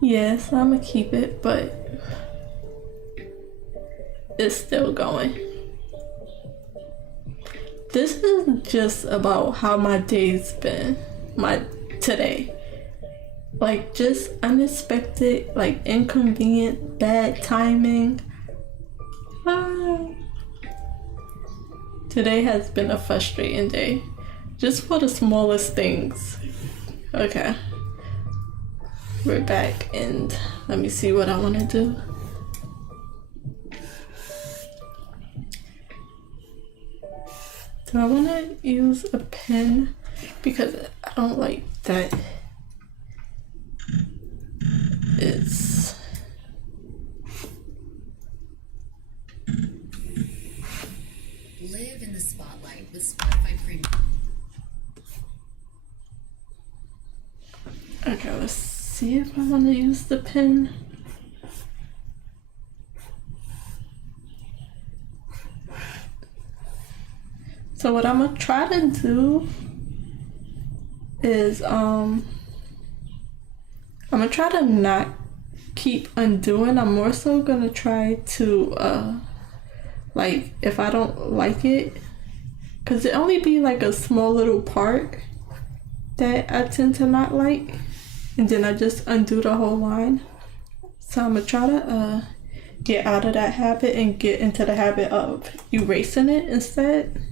Yes, I'm gonna keep it, but it's still going. This is just about how my day's been. My today. Like just unexpected, like inconvenient, bad timing. Today has been a frustrating day. Just for the smallest things. Okay. We're back and let me see what I want to do. Do I want to use a pen? Because I don't like that it's... Live in the spotlight with Spotify Premium. Okay, let's see if I want to use the pen. So what I'm gonna try to do is I'm gonna try to not keep undoing. I'm more so gonna try to like if I don't like it, cause it only be like a small little part that I tend to not like, and then I just undo the whole line. So I'm gonna try to get out of that habit and get into the habit of erasing it instead.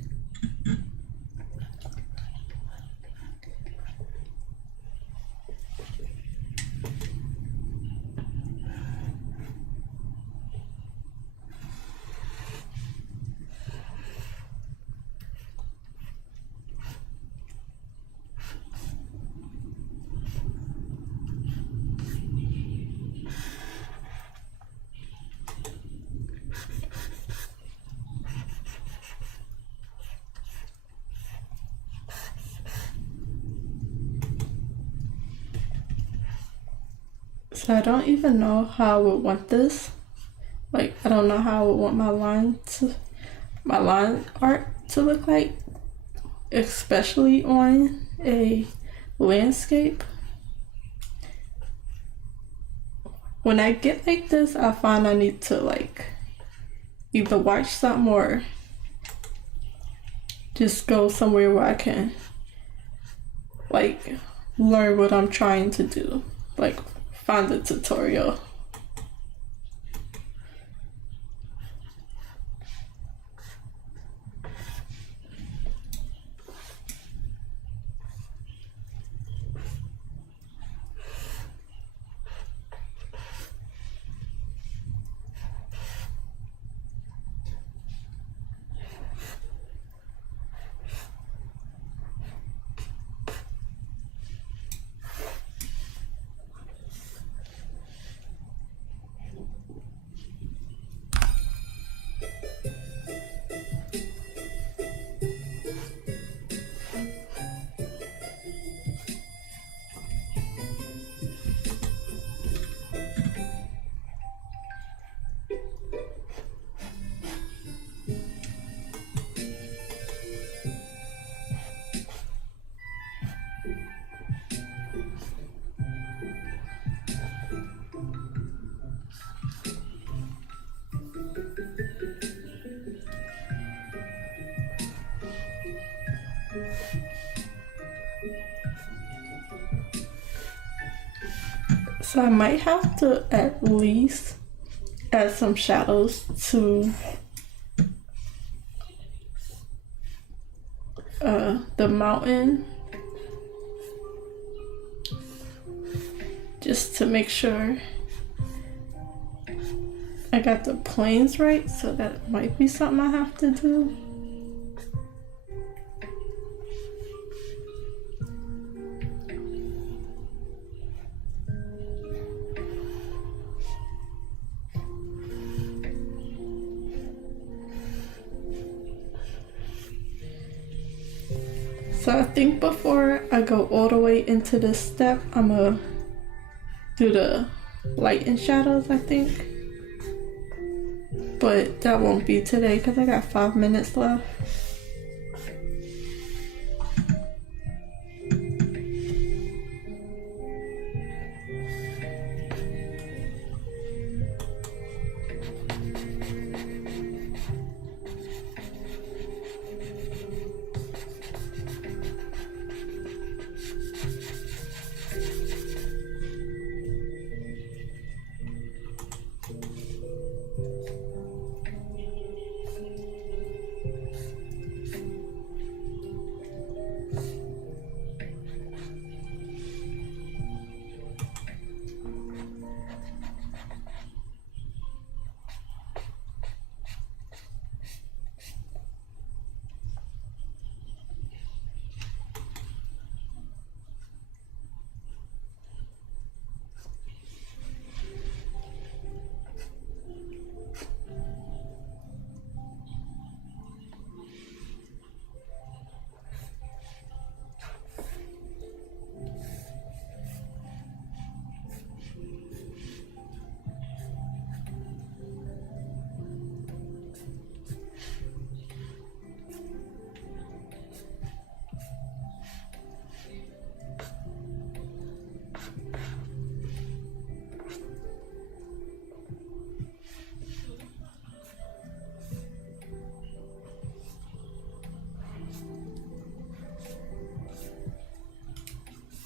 So I don't even know how I would want this. Like I don't know how I would want my line art to look like, especially on a landscape. When I get like this, I find I need to like either watch something or just go somewhere where I can like learn what I'm trying to do. Like find a tutorial. So I might have to at least add some shadows to the mountain, just to make sure I got the planes right. So that might be something I have to do. So I think before I go all the way into this step, I'm gonna do the light and shadows, I think. But that won't be today because I got 5 minutes left.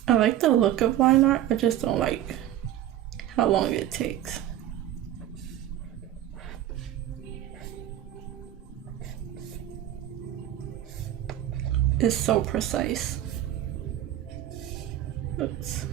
I like the look of line art, I just don't like how long it takes. It's so precise. Oops.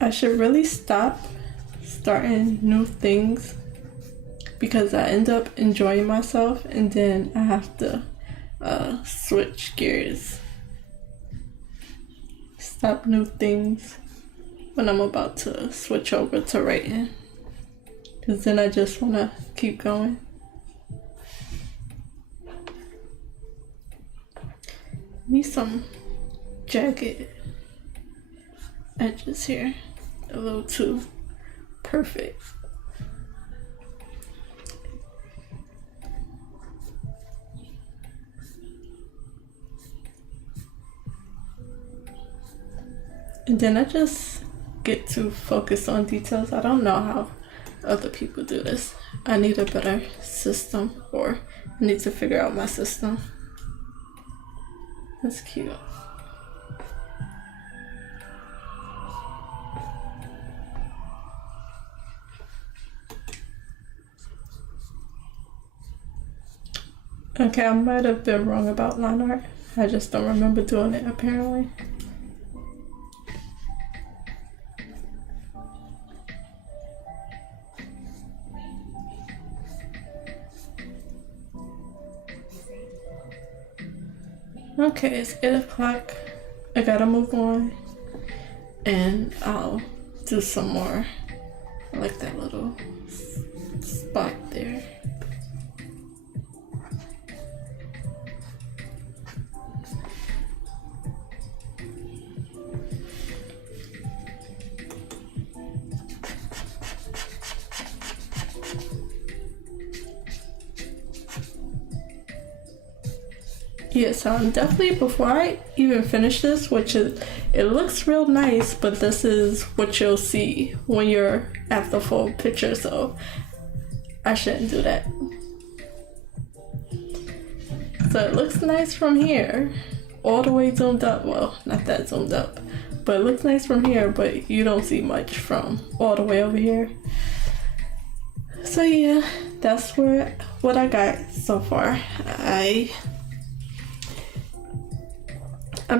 I should really stop starting new things because I end up enjoying myself and then I have to switch gears. Stop new things when I'm about to switch over to writing because then I just want to keep going. Need some jagged edges here, a little too perfect. And then I just get to focus on details. I don't know how other people do this. I need a better system, or I need to figure out my system. That's cute. Okay, I might have been wrong about line art. I just don't remember doing it apparently. Okay, it's 8 o'clock. I gotta move on. And I'll do some more. I like that little spot there. Yeah, so I'm definitely, before I even finish this, which is, it looks real nice, but this is what you'll see when you're at the full picture, so I shouldn't do that. So it looks nice from here, all the way zoomed up. Well, not that zoomed up, but it looks nice from here, but you don't see much from all the way over here. So yeah, that's what I got so far. I'm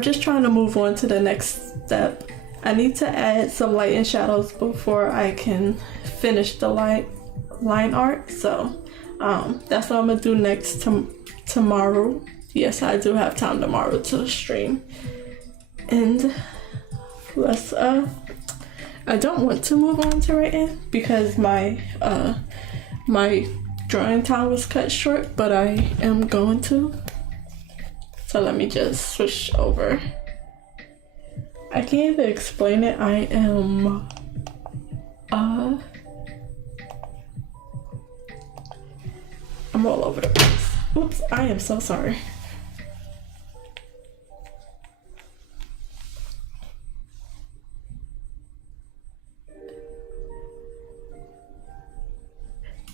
just trying to move on to the next step. I need to add some light and shadows before I can finish the line art. So that's what I'm gonna do next tomorrow. Yes, I do have time tomorrow to stream. And let's I don't want to move on to writing because my drawing time was cut short, but I am going to. So let me just switch over. I can't even explain it. I am I'm all over the place. Oops, I am so sorry.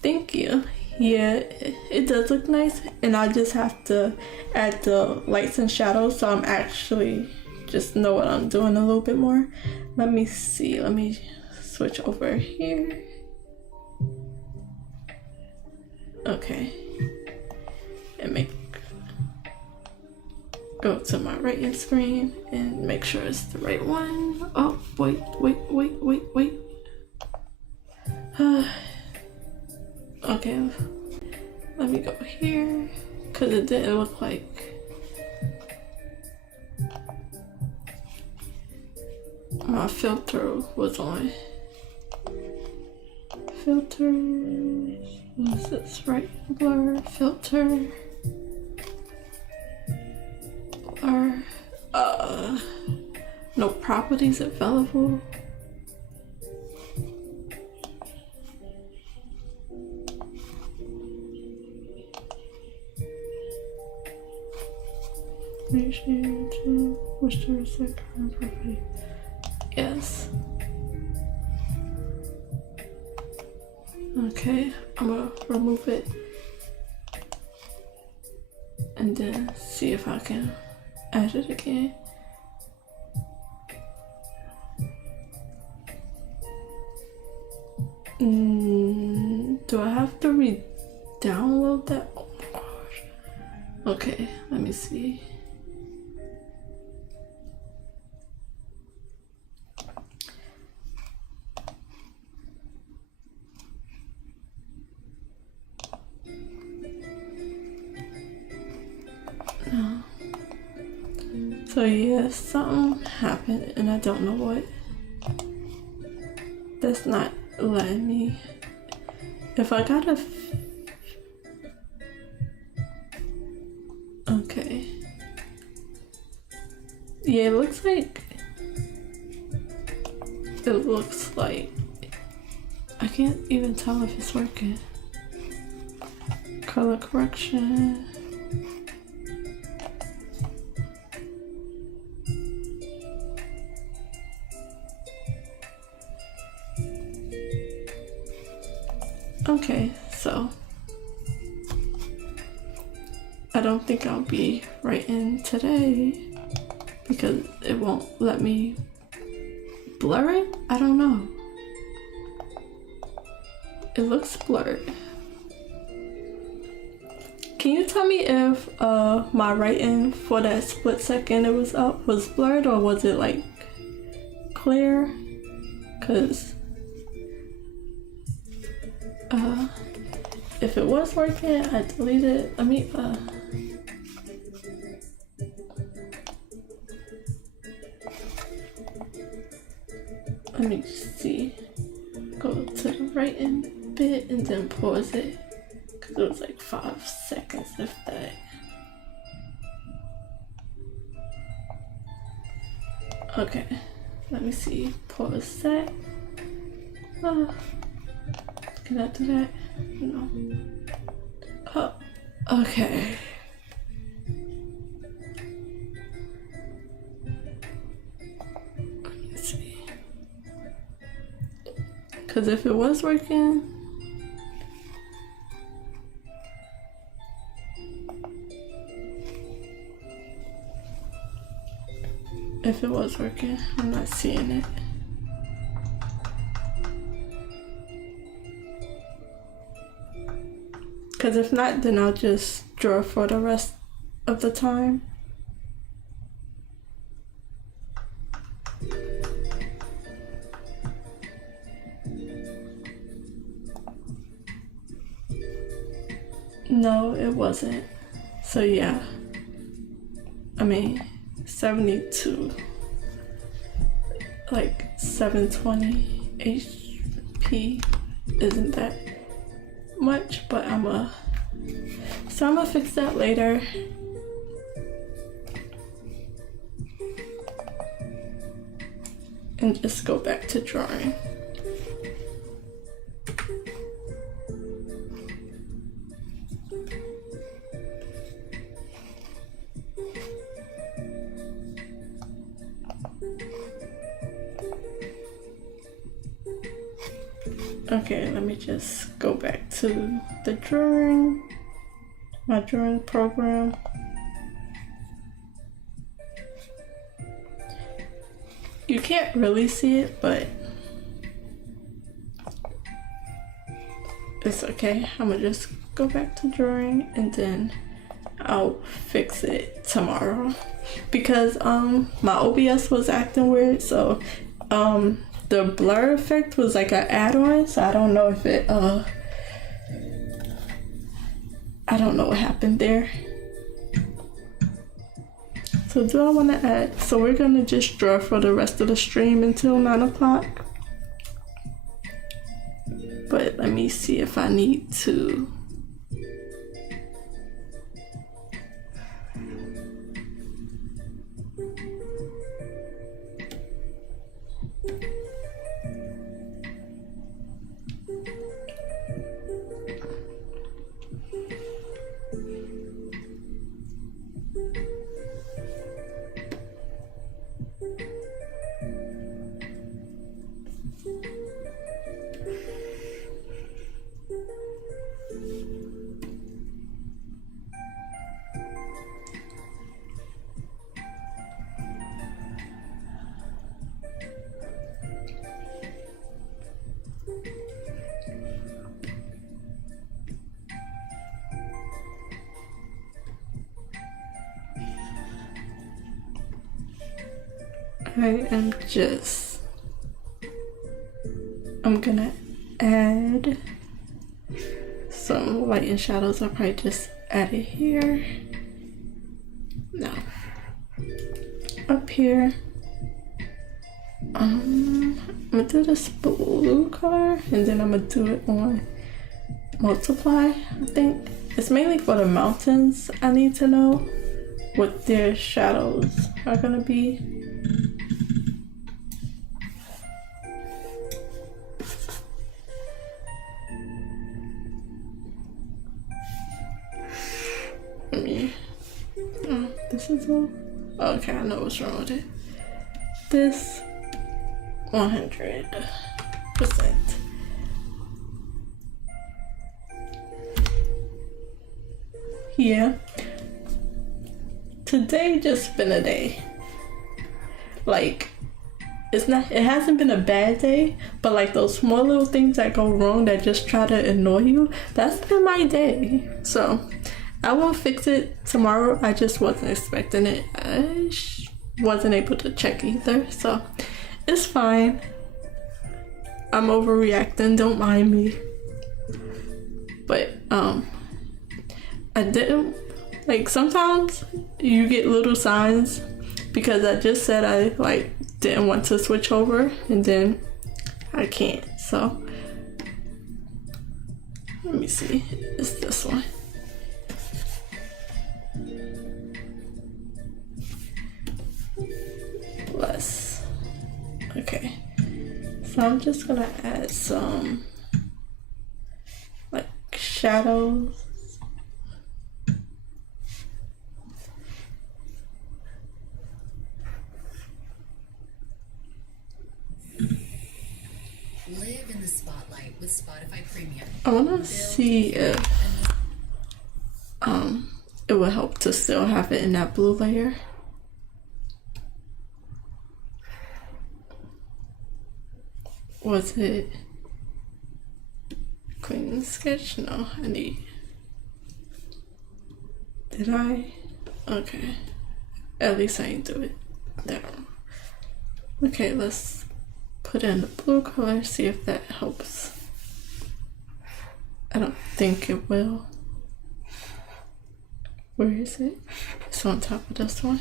Thank you. Yeah, it does look nice, and I just have to add the lights and shadows, so I'm actually just know what I'm doing a little bit more. Let me see. Let me switch over here. Okay. And go to my writing screen and make sure it's the right one. Oh, wait. Okay, let me go here, because it didn't look like my filter was on. Filter, what is this, right? Blur, filter, blur, no properties available. Make sure to wish to reset current property. Yes. Okay, I'm gonna remove it and then see if I can add it again. Do I have to re-download that? Oh my gosh. Okay, let me see. No. So yeah, something happened and I don't know what. That's not letting me. If I gotta. Okay. Yeah, it looks like. I can't even tell if it's working. Color correction. Okay, so I don't think I'll be writing today because it won't let me blur it. I don't know. It looks blurred. Can you tell me if my writing for that split second it was up was blurred or was it like clear? Cause if it was working, I deleted it. Let me see. Go to the writing bit and then pause it. Cause it was like 5 seconds if that. Okay, let me see. Pause that. Can I do that? No. Oh, okay. Let me see. Because if it was working, if it was working. I'm not seeing it. Because if not, then I'll just draw for the rest of the time. No, it wasn't. So yeah. I mean, 72. Like 720 HP isn't that much, but I'm gonna fix that later. And just go back to drawing. Okay, let me just go back to the drawing, my drawing program. You can't really see it, but it's okay. I'm gonna just go back to drawing and then I'll fix it tomorrow because my OBS was acting weird, so the blur effect was like an add-on, so I don't know if it I don't know what happened there. So do I want to add? So we're gonna just draw for the rest of the stream until 9 o'clock. But let me see if I need to. I'm gonna add some light and shadows. I'll probably just add it here. No. Up here. I'm gonna do this blue color and then I'm gonna do it on multiply, I think. It's mainly for the mountains. I need to know what their shadows are gonna be. This is all. Okay, I know what's wrong with it. This 100%. Yeah. Today just been a day. Like, it hasn't been a bad day, but like those small little things that go wrong that just try to annoy you, that's been my day. So I will fix it tomorrow. I just wasn't expecting it. I wasn't able to check either, so it's fine. I'm overreacting, don't mind me. But I didn't, like, sometimes you get little signs because I just said I like didn't want to switch over and then I can't. So let me see, it's this one. Less. Okay, so I'm just gonna add some like shadows. Live in the spotlight with Spotify Premium. I wanna see if it would help to still have it in that blue layer. Was it clean sketch? No, I need. Did I? Okay. At least I ain't do it there. Okay, let's put in the blue color, see if that helps. I don't think it will. Where is it? It's on top of this one.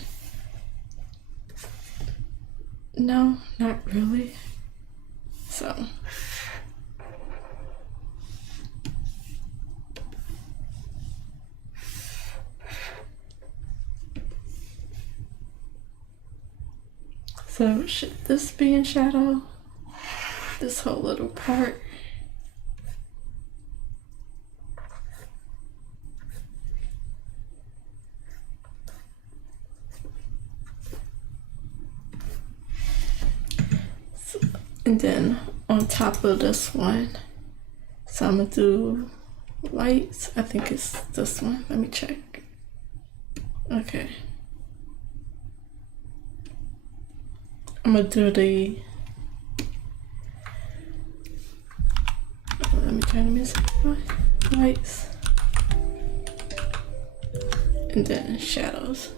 No, not really. So. So should this be in shadow? This whole little part. So, and then on top of this one, so I'm gonna do lights. I think it's this one. Let me check. Okay. I'm gonna do the, let me turn the music on, lights, and then shadows.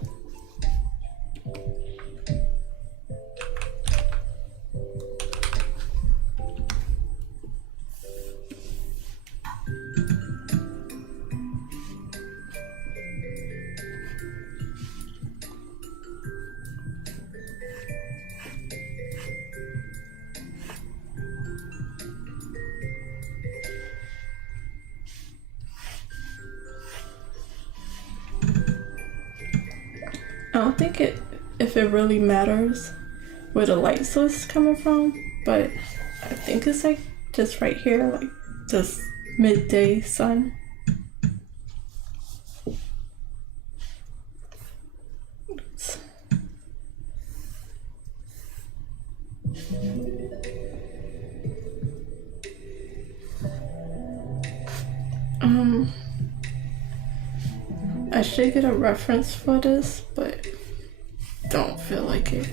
I don't think if it really matters where the light source is coming from, but I think it's like just right here, like just midday sun. Oops. I should get a reference for this, but don't feel like it.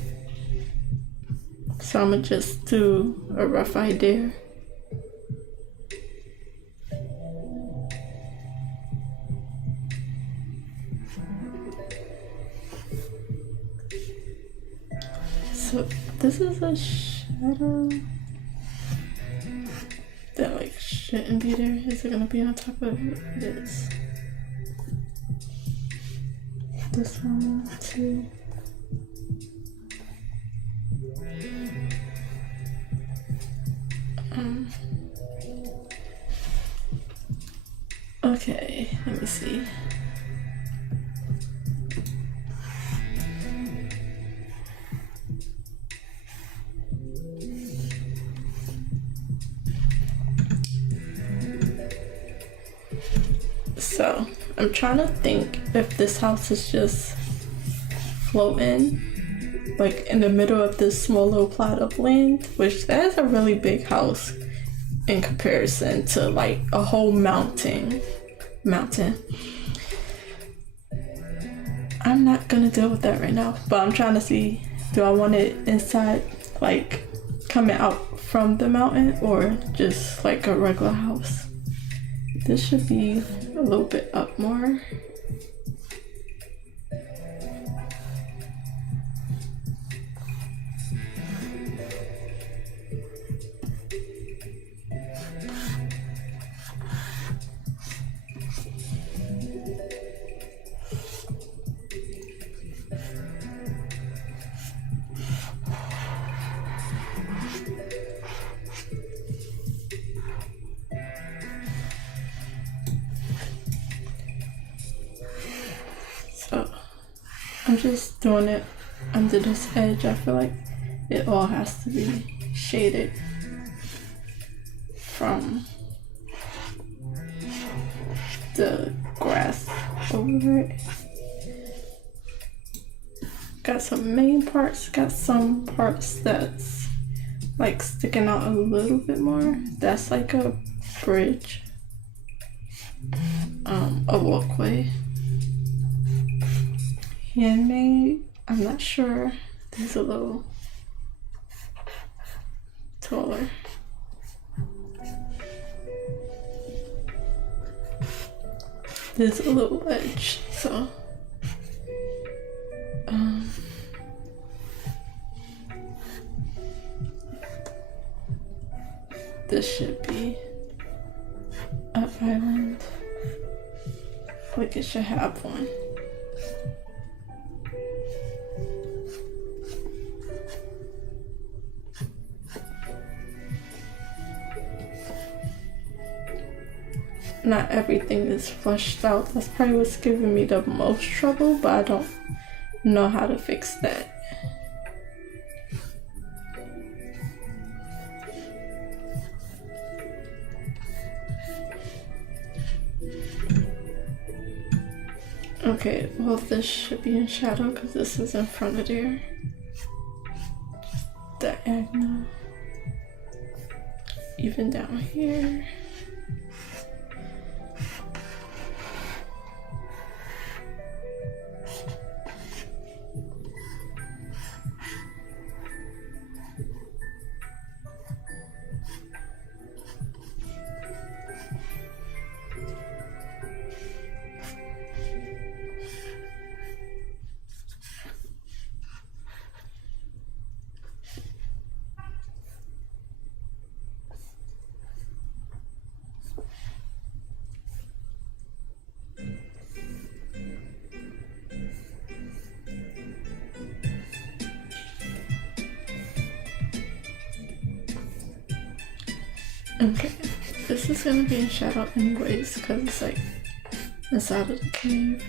So I'm gonna just do a rough idea. So this is a shadow that like shouldn't be there. Is it gonna be on top of this? This one too. Okay, let me see. So I'm trying to think if this house is just floating like in the middle of this small little plot of land, which that is a really big house in comparison to like a whole mountain. I'm not gonna deal with that right now, but I'm trying to see, do I want it inside, like coming out from the mountain, or just like a regular house? This should be a little bit up more. So I'm just doing it under this edge. I feel like it all has to be shaded from the grass over it. Got some main parts, got some parts that's like sticking out a little bit more. That's like a bridge, a walkway. Handmade, I'm not sure. These a little taller. there's a little edge, so this should be an island. Like it should have one. Not everything is flushed out. That's probably what's giving me the most trouble, but I don't know how to fix that. Okay, well this should be in shadow because this is in front of there. Diagonal. Even down here. Okay, this is gonna be in shadow anyways because it's like inside of the cave.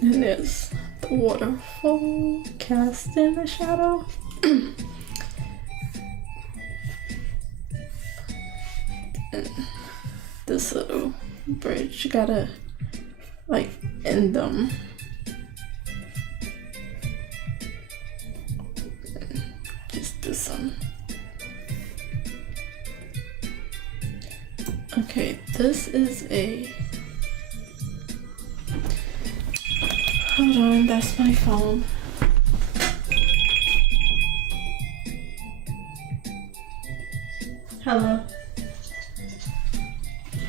And there's the waterfall cast in the shadow. And this little bridge, you gotta like end them. Just do some. Okay, this is a. Hold on, that's my phone. Hello.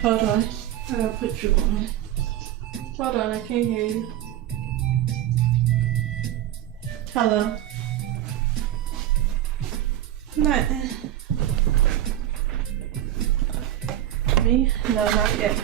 Hold on. I gotta put you on. Hold on, I can't hear you. Hello. Nothing. Me? No, not yet.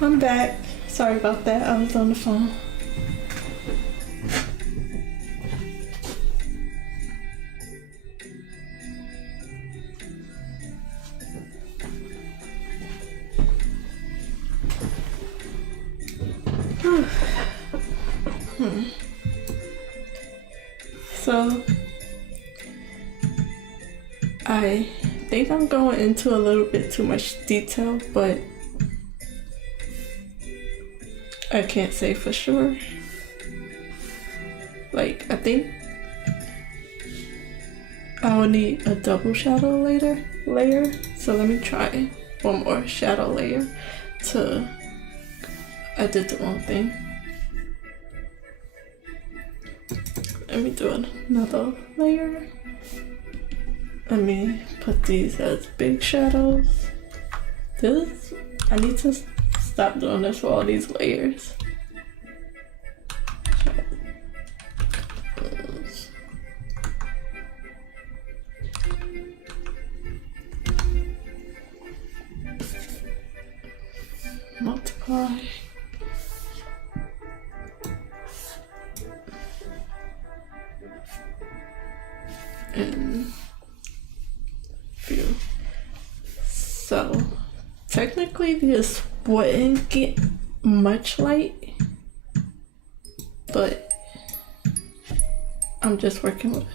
I'm back. Sorry about that. I was on the phone. So I think I'm going into a little bit too much detail, but I can't say for sure. Like, I think I will need a double shadow layer. So let me try one more shadow layer I did the wrong thing. Let me do another layer. Let me put these as big shadows. I need to stop doing this for all these layers. Multiply. And view. So technically this wouldn't get much light, but I'm just working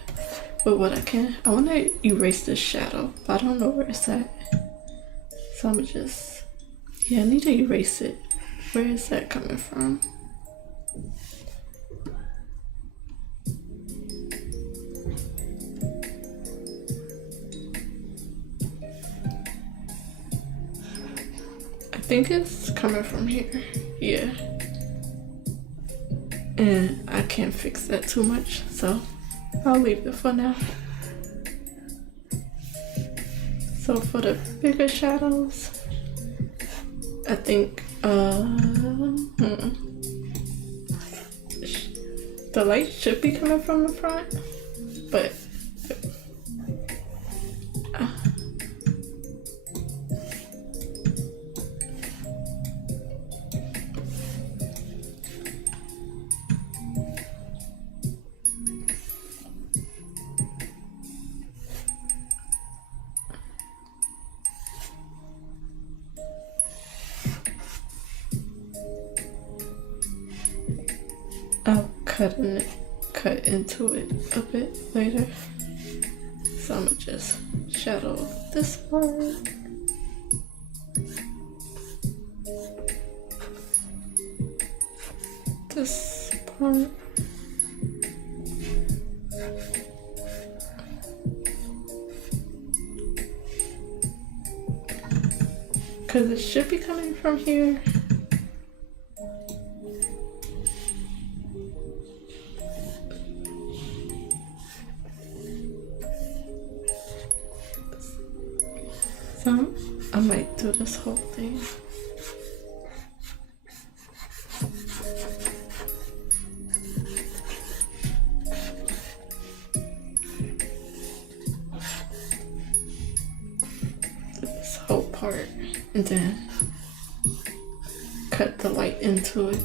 with what I can. I want to erase this shadow, but I don't know where it's at. So I'm just, I need to erase it. Where is that coming from? I think it's coming from here. Yeah. And I can't fix that too much, so I'll leave it for now. So for the bigger shadows, I think the light should be coming from the front, but I'll cut into it a bit later. So I'm gonna just shadow this part. This part. Because it should be coming from here. So I might do this whole thing. This whole part, and then cut the light into it.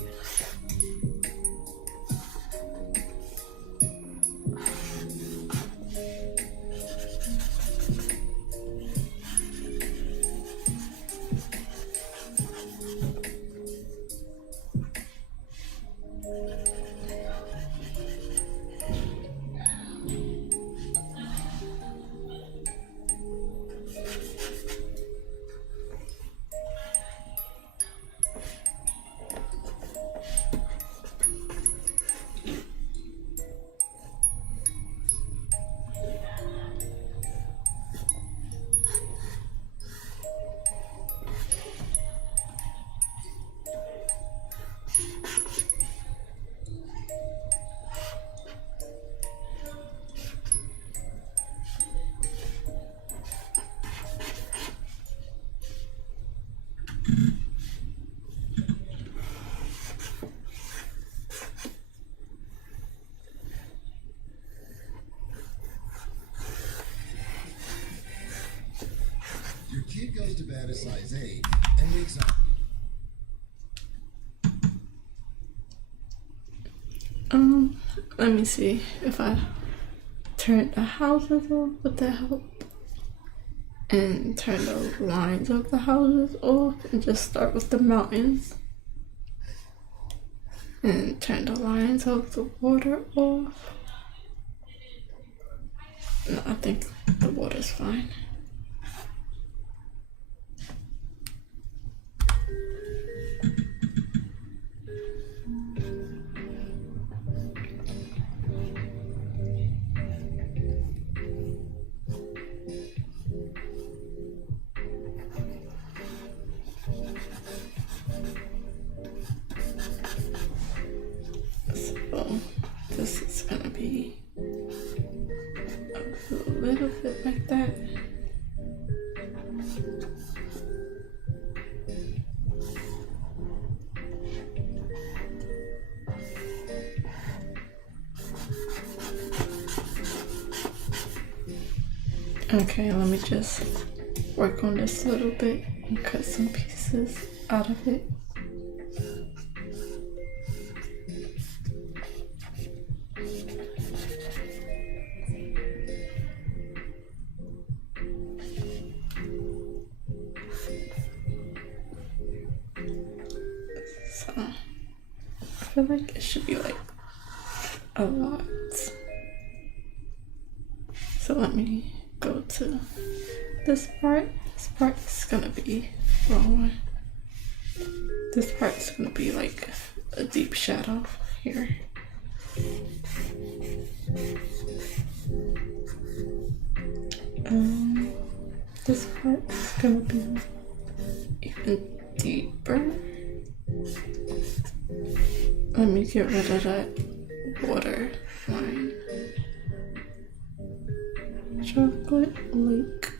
Your kid goes to bed a size 8 and wakes up. Let me see if I turn the houses off. Would that help? And turn the lines of the houses off and just start with the mountains. And turn the lines of the water off. No, I think the water's fine. So this is gonna be a little bit like that. Okay, let me just work on this a little bit and cut some pieces out of it. So, I feel like it should be like a lot. So let me go to this part. This part is gonna be wrong one. This part is gonna be like a deep shadow here. This part is gonna be even deeper. Let me get rid of that water line. Chocolate lake.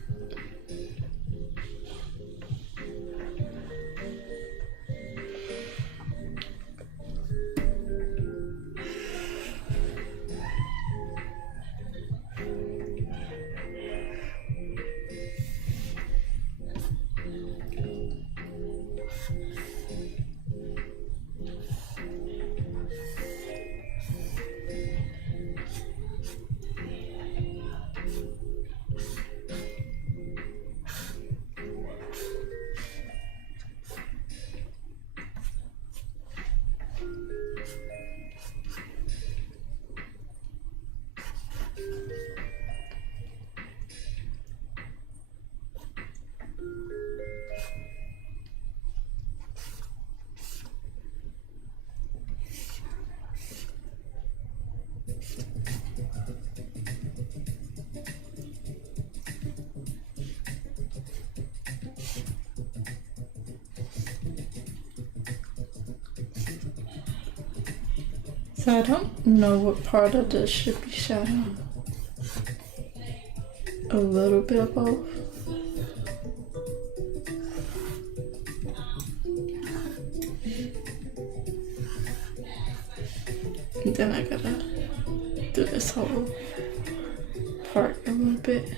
So I don't know what part of this should be shadow. A little bit of both. And then I gotta do this whole part a little bit.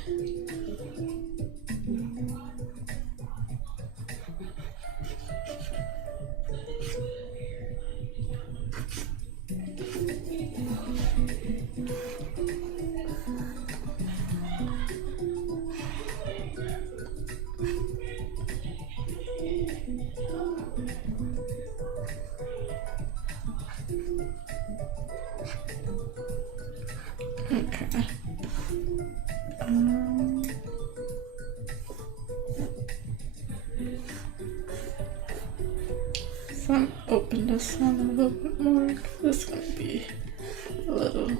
Okay. So I'm open this one a little bit more. This is gonna be a little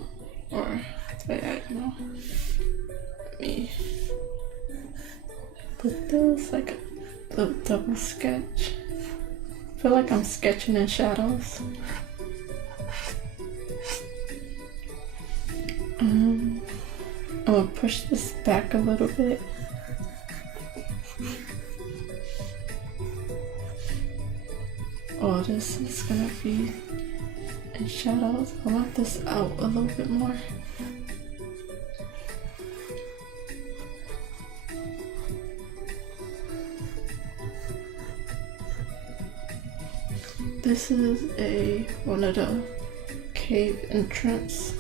more diagonal. Let me put this like a little double sketch. I feel like I'm sketching in shadows. I'm gonna push this back a little bit. Oh, this is gonna be in shadows. I want this out a little bit more. This is one of the cave entrance.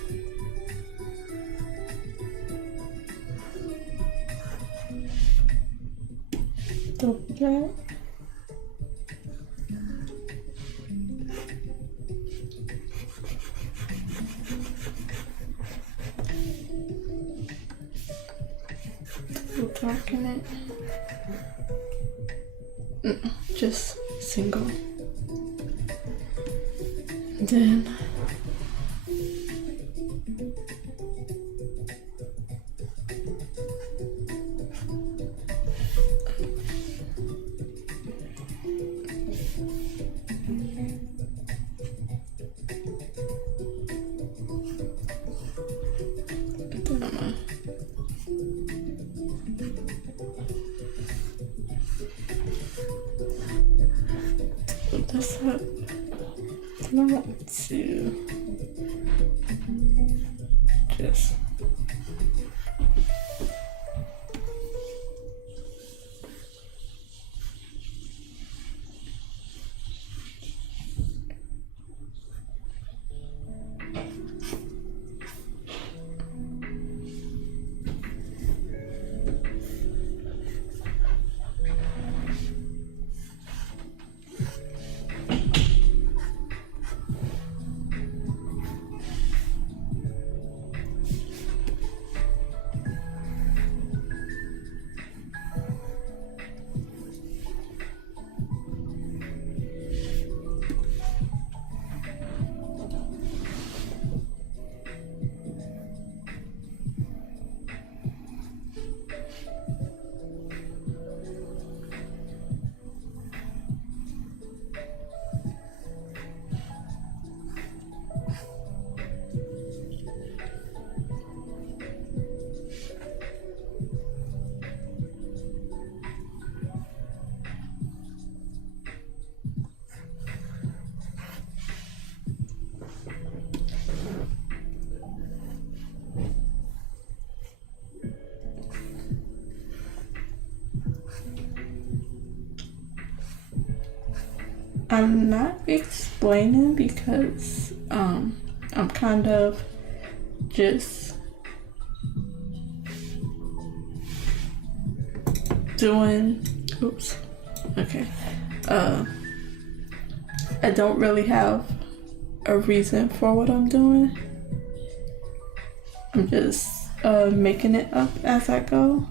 Double that. Double darken it. Just single. Then this up. Then I want to just I'm not explaining because I'm kind of just doing I don't really have a reason for what I'm doing. I'm just making it up as I go.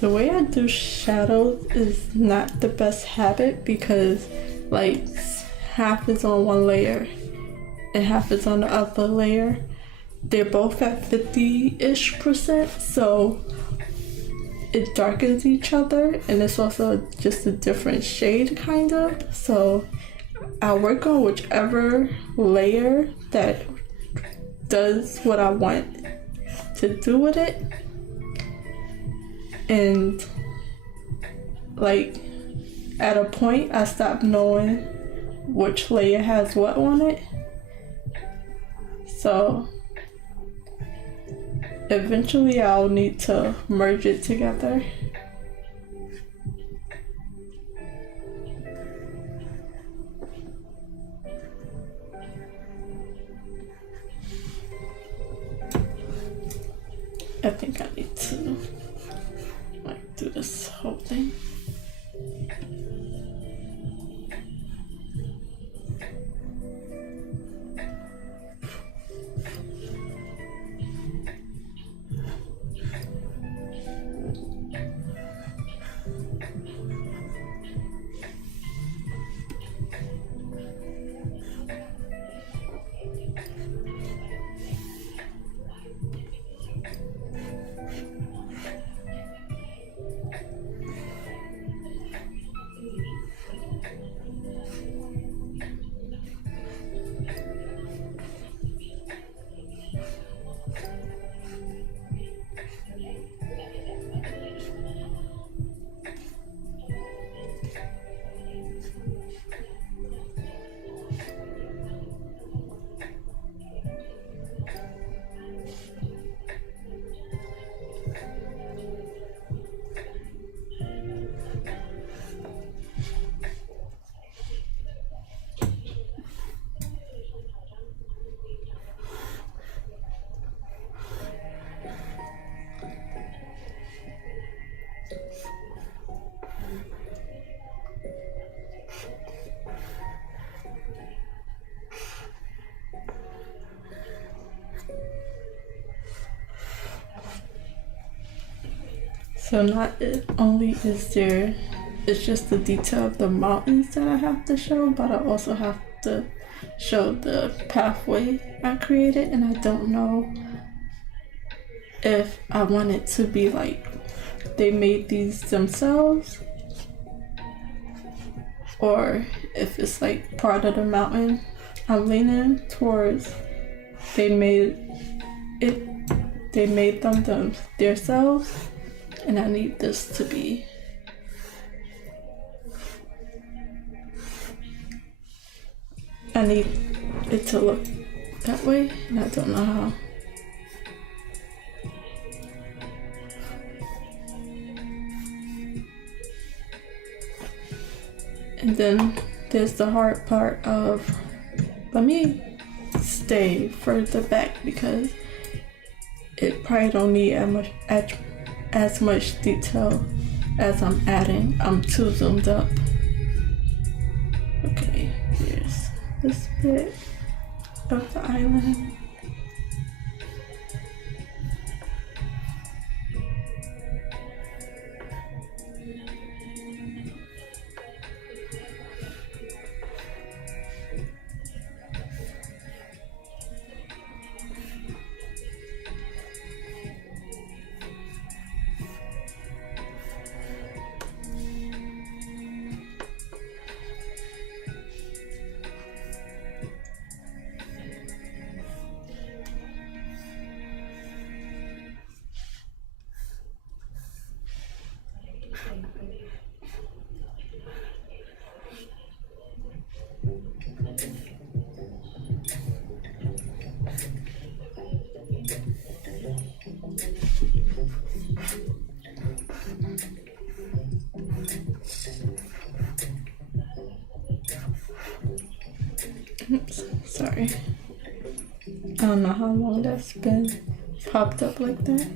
The way I do shadows is not the best habit because like half is on one layer and half is on the other layer. They're both at 50-ish%, so it darkens each other and it's also just a different shade kind of. So I'll work on whichever layer that does what I want to do with it. And like at a point I stopped knowing which layer has what on it. So eventually I'll need to merge it together. I think I need to like do this whole thing. So not only is there, it's just the detail of the mountains that I have to show, but I also have to show the pathway I created, and I don't know if I want it to be like they made these themselves or if it's like part of the mountain. I'm leaning towards they made them themselves, and I need this to be I need it to look that way, and I don't know how. And then there's the hard part of, let me stay further back because it probably don't need as much detail as I'm adding. I'm too zoomed up. Okay, here's this bit of the island. Oops, sorry. I don't know how long that's been popped up like that.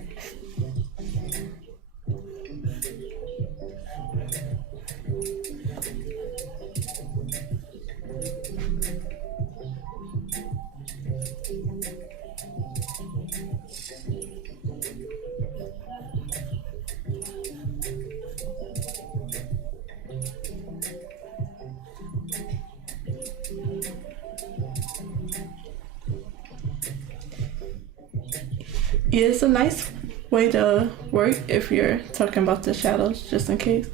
Yeah, it's a nice way to work if you're talking about the shadows, just in case.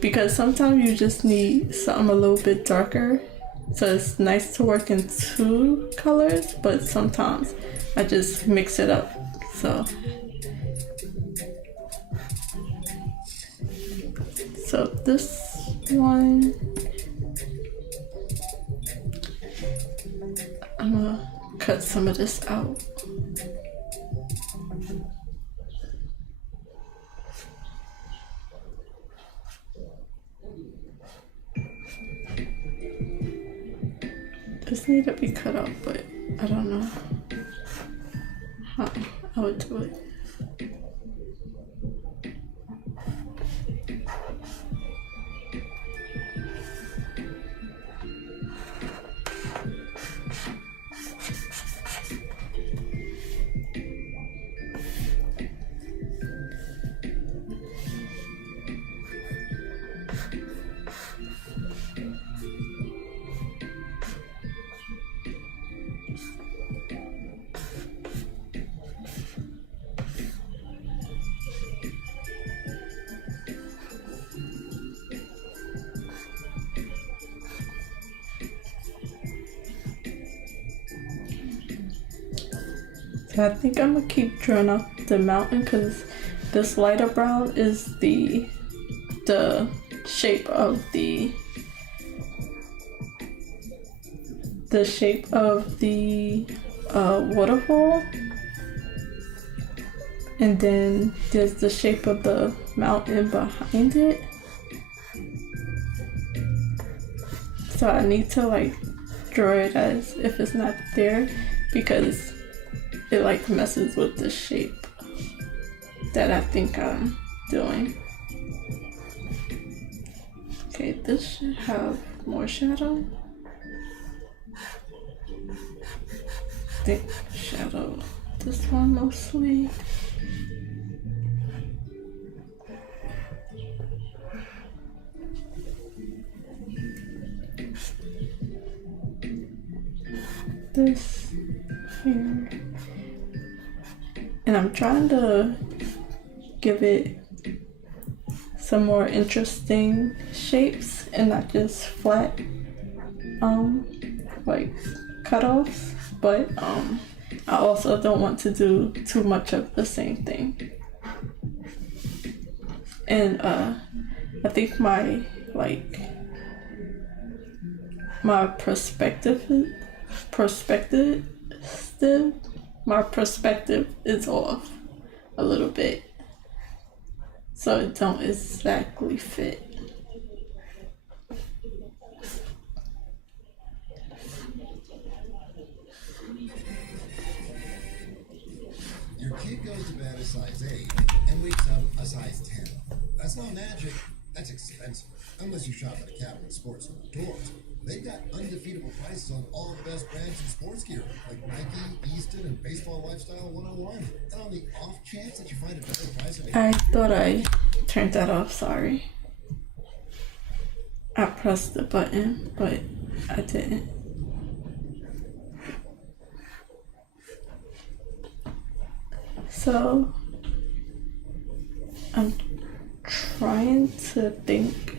Because sometimes you just need something a little bit darker. So it's nice to work in two colors, but sometimes I just mix it up. So this one, I'm gonna cut some of this out. This need to be cut out, but I don't know how I would do it. So I think I'm gonna keep drawing out the mountain because this lighter brown is the shape of the waterfall, and then there's the shape of the mountain behind it. So I need to like draw it as if it's not there because it like messes with the shape that I think I'm doing. Okay, this should have more shadow. I think shadow this one mostly. this here. And I'm trying to give it some more interesting shapes and not just flat like cutoffs, but I also don't want to do too much of the same thing. And I think my perspective is off a little bit, so it don't exactly fit. Your kid goes to bed a size 8 and wakes up a size 10. That's not magic. That's expensive. Unless you shop at a Captain Sports Outdoors. They've got undefeatable prices on all the best brands in sports gear, like Nike, Easton, and Baseball Lifestyle 101. And on the off chance that you find a better price, I thought I turned that off, sorry. I pressed the button, but I didn't. So, I'm trying to think.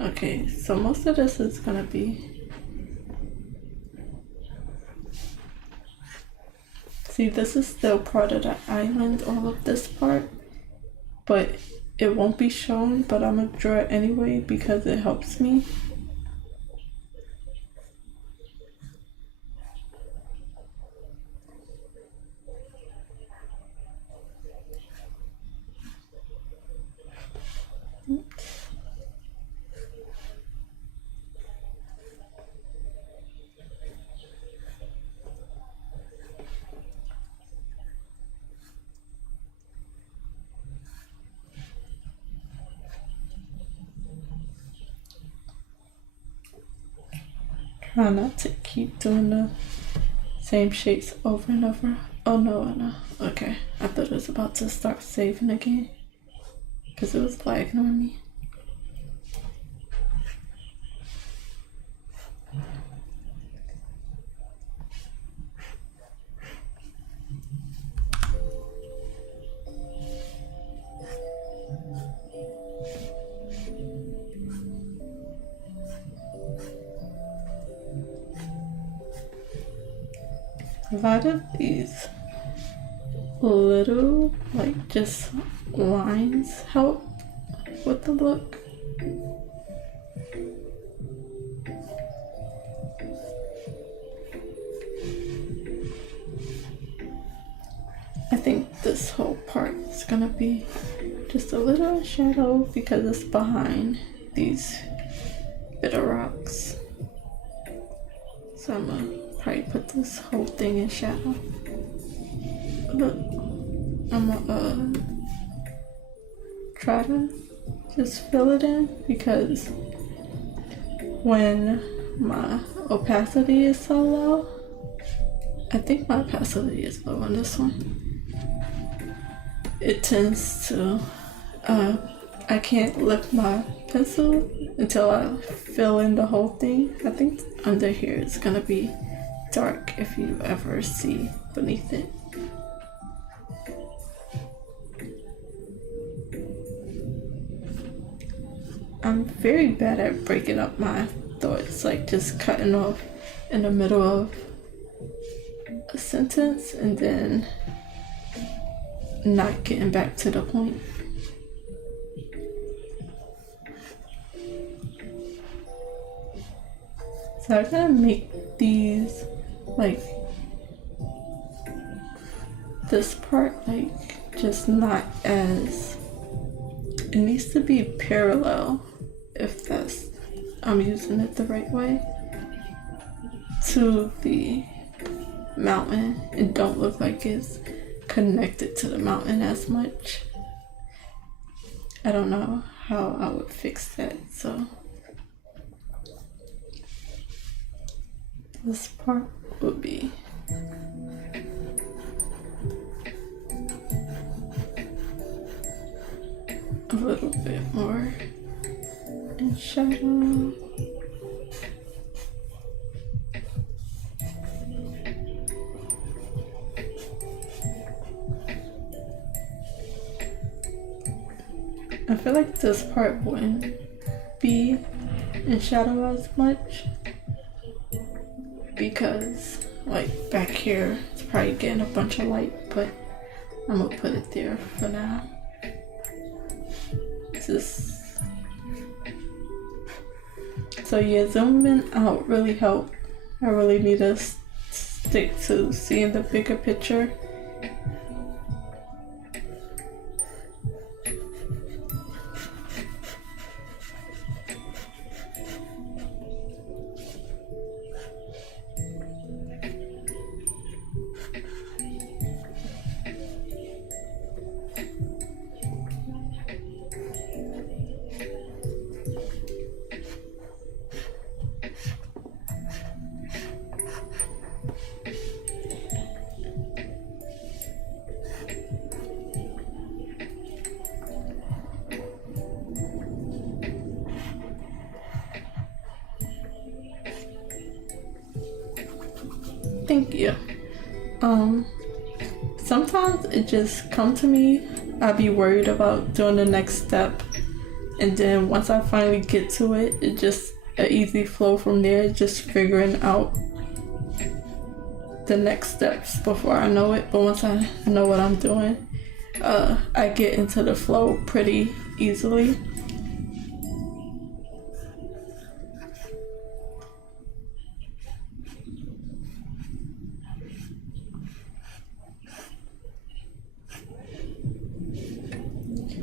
Okay, so most of this is gonna be. See, this is still part of the island, all of this part, but it won't be shown, but I'm gonna draw it anyway because it helps me. Try not to keep doing the same shapes over and over. Oh no. Okay, I thought it was about to start saving again because it was lagging on me. A lot of these little, like, just lines help with the look. I think this whole part is gonna be just a little shadow because it's behind these bit of rocks. So I'm gonna probably put this whole thing in shadow. But I'm gonna try to just fill it in because when my opacity is so low, I think my opacity is low on this one, it tends to, I can't lift my pencil until I fill in the whole thing. I think under here it's gonna be dark if you ever see beneath it. I'm very bad at breaking up my thoughts, like just cutting off in the middle of a sentence and then not getting back to the point. So I'm gonna make these like this part like just not as, it needs to be parallel, if that's, I'm using it the right way, to the mountain. It don't look like it's connected to the mountain as much. I don't know how I would fix that, so this part would be a little bit more in shadow. I feel like this part wouldn't be in shadow as much because like back here it's probably getting a bunch of light, but I'm gonna put it there for now. So yeah, zooming out really helped. I really need to stick to seeing the bigger picture. Thank you. Sometimes it just comes to me. I'll be worried about doing the next step, and then once I finally get to it, it's just an easy flow from there, just figuring out the next steps before I know it. But once I know what I'm doing, I get into the flow pretty easily.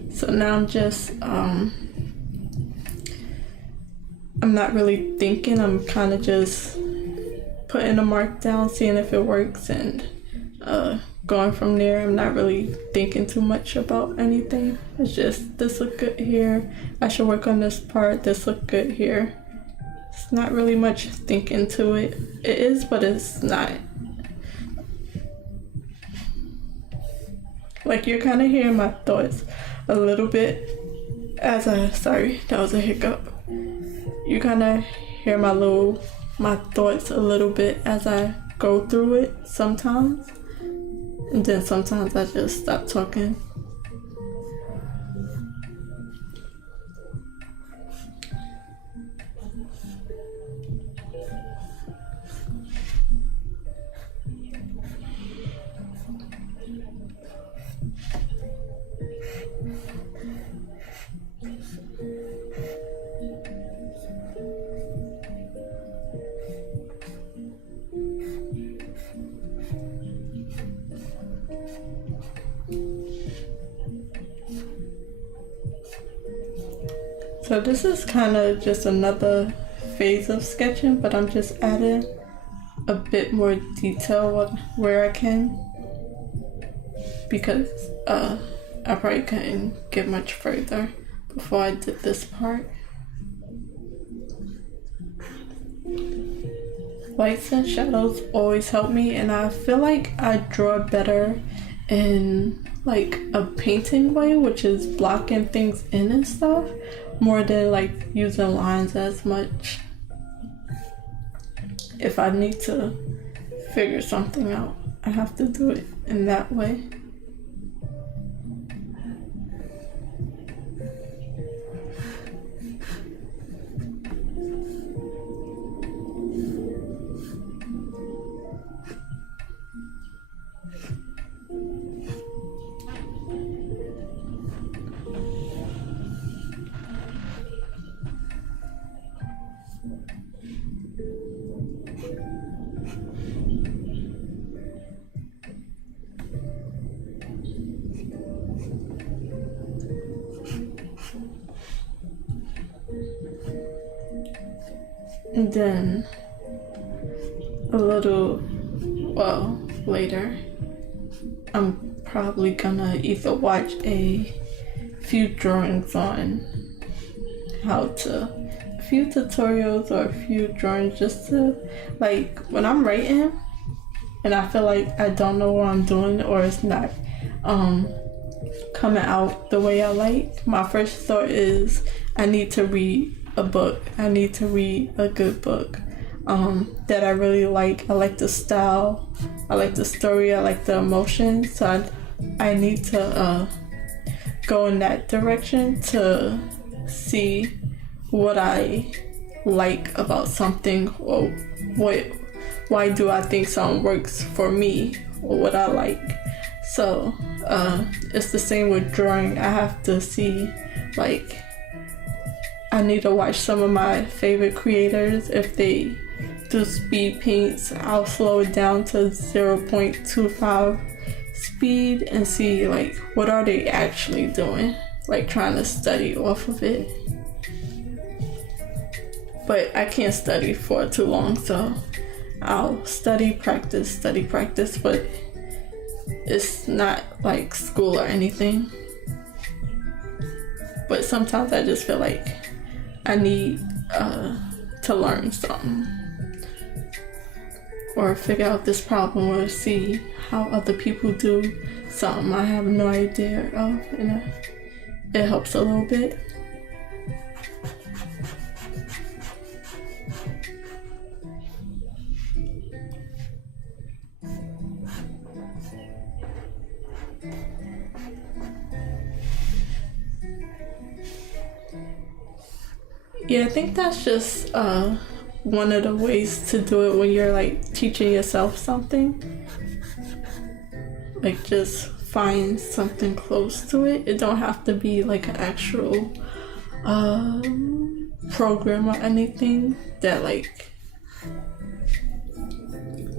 So now I'm just, I'm not really thinking, I'm kind of just putting a mark down, seeing if it works, and going from there. I'm not really thinking too much about anything. It's just, this look good here, I should work on this part, this look good here. It's not really much thinking to it. It is, but it's not. Like, you're kind of hearing my thoughts a little bit as sorry, that was a hiccup. You kind of hear my thoughts a little bit as I go through it sometimes. And then sometimes I just stop talking. So this is kind of just another phase of sketching, but I'm just adding a bit more detail where I can, because I probably couldn't get much further before I did this part. Lights and shadows always help me, and I feel like I draw better in like a painting way, which is blocking things in and stuff, more than like using lines as much. If I need to figure something out, I have to do it in that way. And then a little while later, I'm probably gonna either watch a few drawings on a few tutorials or a few drawings, just to, like, when I'm writing and I feel like I don't know what I'm doing or it's not coming out the way I like, my first thought is I need to read a book. I need to read a good book that I really like. I like the style, I like the story, I like the emotion. So I need to go in that direction to see what I like about something, or why do I think something works for me, or what I like. So it's the same with drawing. I have to see, like, I need to watch some of my favorite creators. If they do speed paints, I'll slow it down to 0.25 speed and see, like, what are they actually doing, like trying to study off of it. But I can't study for too long, so I'll study, practice, but it's not like school or anything. But sometimes I just feel like I need to learn something, or figure out this problem, or see how other people do something I have no idea of, and it helps a little bit. Yeah, I think that's just one of the ways to do it when you're like teaching yourself something. Like, just find something close to it. It don't have to be like an actual program or anything that like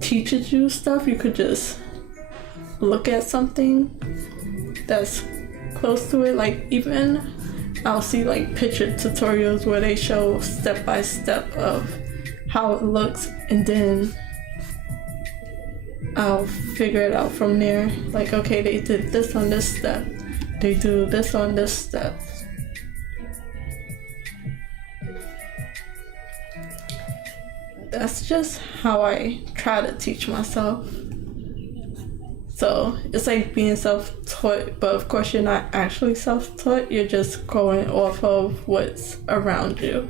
teaches you stuff. You could just look at something that's close to it. Like, even I'll see like picture tutorials where they show step by step of how it looks, and then I'll figure it out from there. Like, okay, they did this on this step, they do this on this step. That's just how I try to teach myself. So it's like being self-taught, but of course you're not actually self-taught. You're just going off of what's around you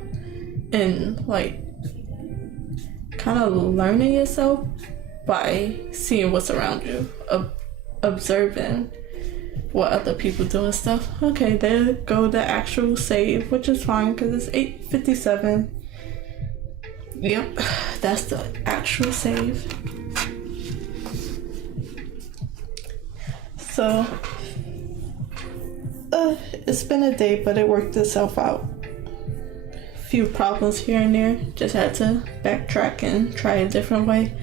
and like kind of learning yourself by seeing what's around you, observing what other people do and stuff. Okay, there go the actual save, which is fine because it's 8:57. Yep, that's the actual save. So, it's been a day, but it worked itself out. Few problems here and there, just had to backtrack and try a different way.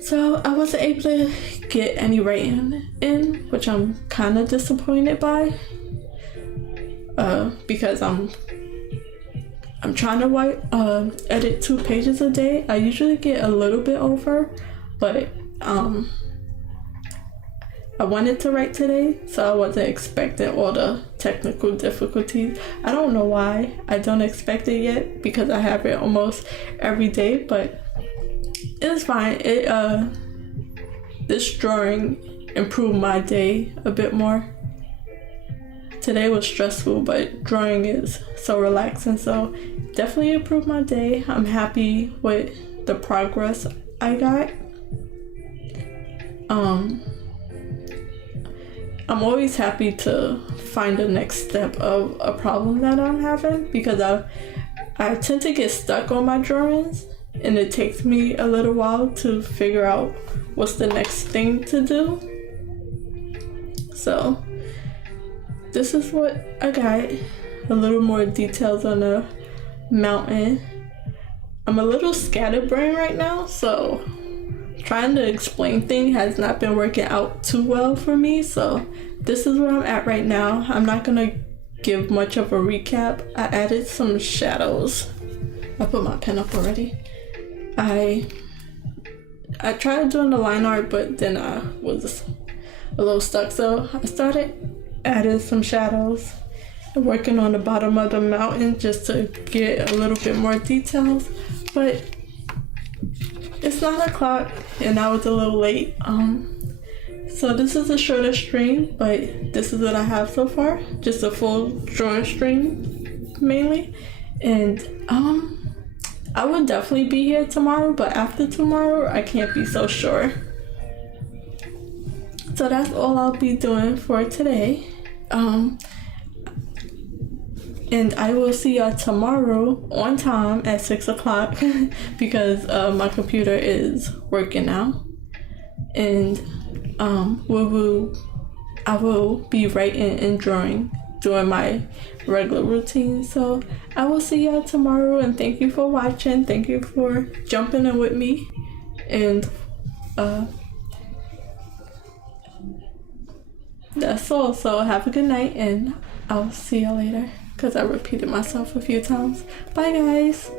So I wasn't able to get any writing in, which I'm kind of disappointed by, because I'm trying to edit 2 pages a day. I usually get a little bit over, but I wanted to write today, so I wasn't expecting all the technical difficulties. I don't know why I don't expect it yet, because I have it almost every day, but it's fine. This drawing improved my day a bit more. Today was stressful, but drawing is so relaxing, so definitely improved my day. I'm happy with the progress I got. I'm always happy to find the next step of a problem that I'm having, because I tend to get stuck on my drawings, and it takes me a little while to figure out what's the next thing to do. So this is what I got. A little more details on the mountain. I'm a little scatterbrained right now, so trying to explain things has not been working out too well for me. So this is where I'm at right now. I'm not gonna give much of a recap. I added some shadows. I put my pen up already. I tried doing the line art, but then I was a little stuck, so I started adding some shadows and working on the bottom of the mountain just to get a little bit more details. But it's 9 o'clock and I was a little late. So this is a shorter stream, but this is what I have so far. Just a full drawing stream mainly. And I would definitely be here tomorrow, but after tomorrow I can't be so sure. So that's all I'll be doing for today. And I will see y'all tomorrow on time at 6 o'clock because my computer is working now. And I will be writing and drawing doing my regular routine. So I will see y'all tomorrow, and thank you for watching. Thank you for jumping in with me. And that's all. So have a good night, and I'll see y'all later because I repeated myself a few times. Bye, guys.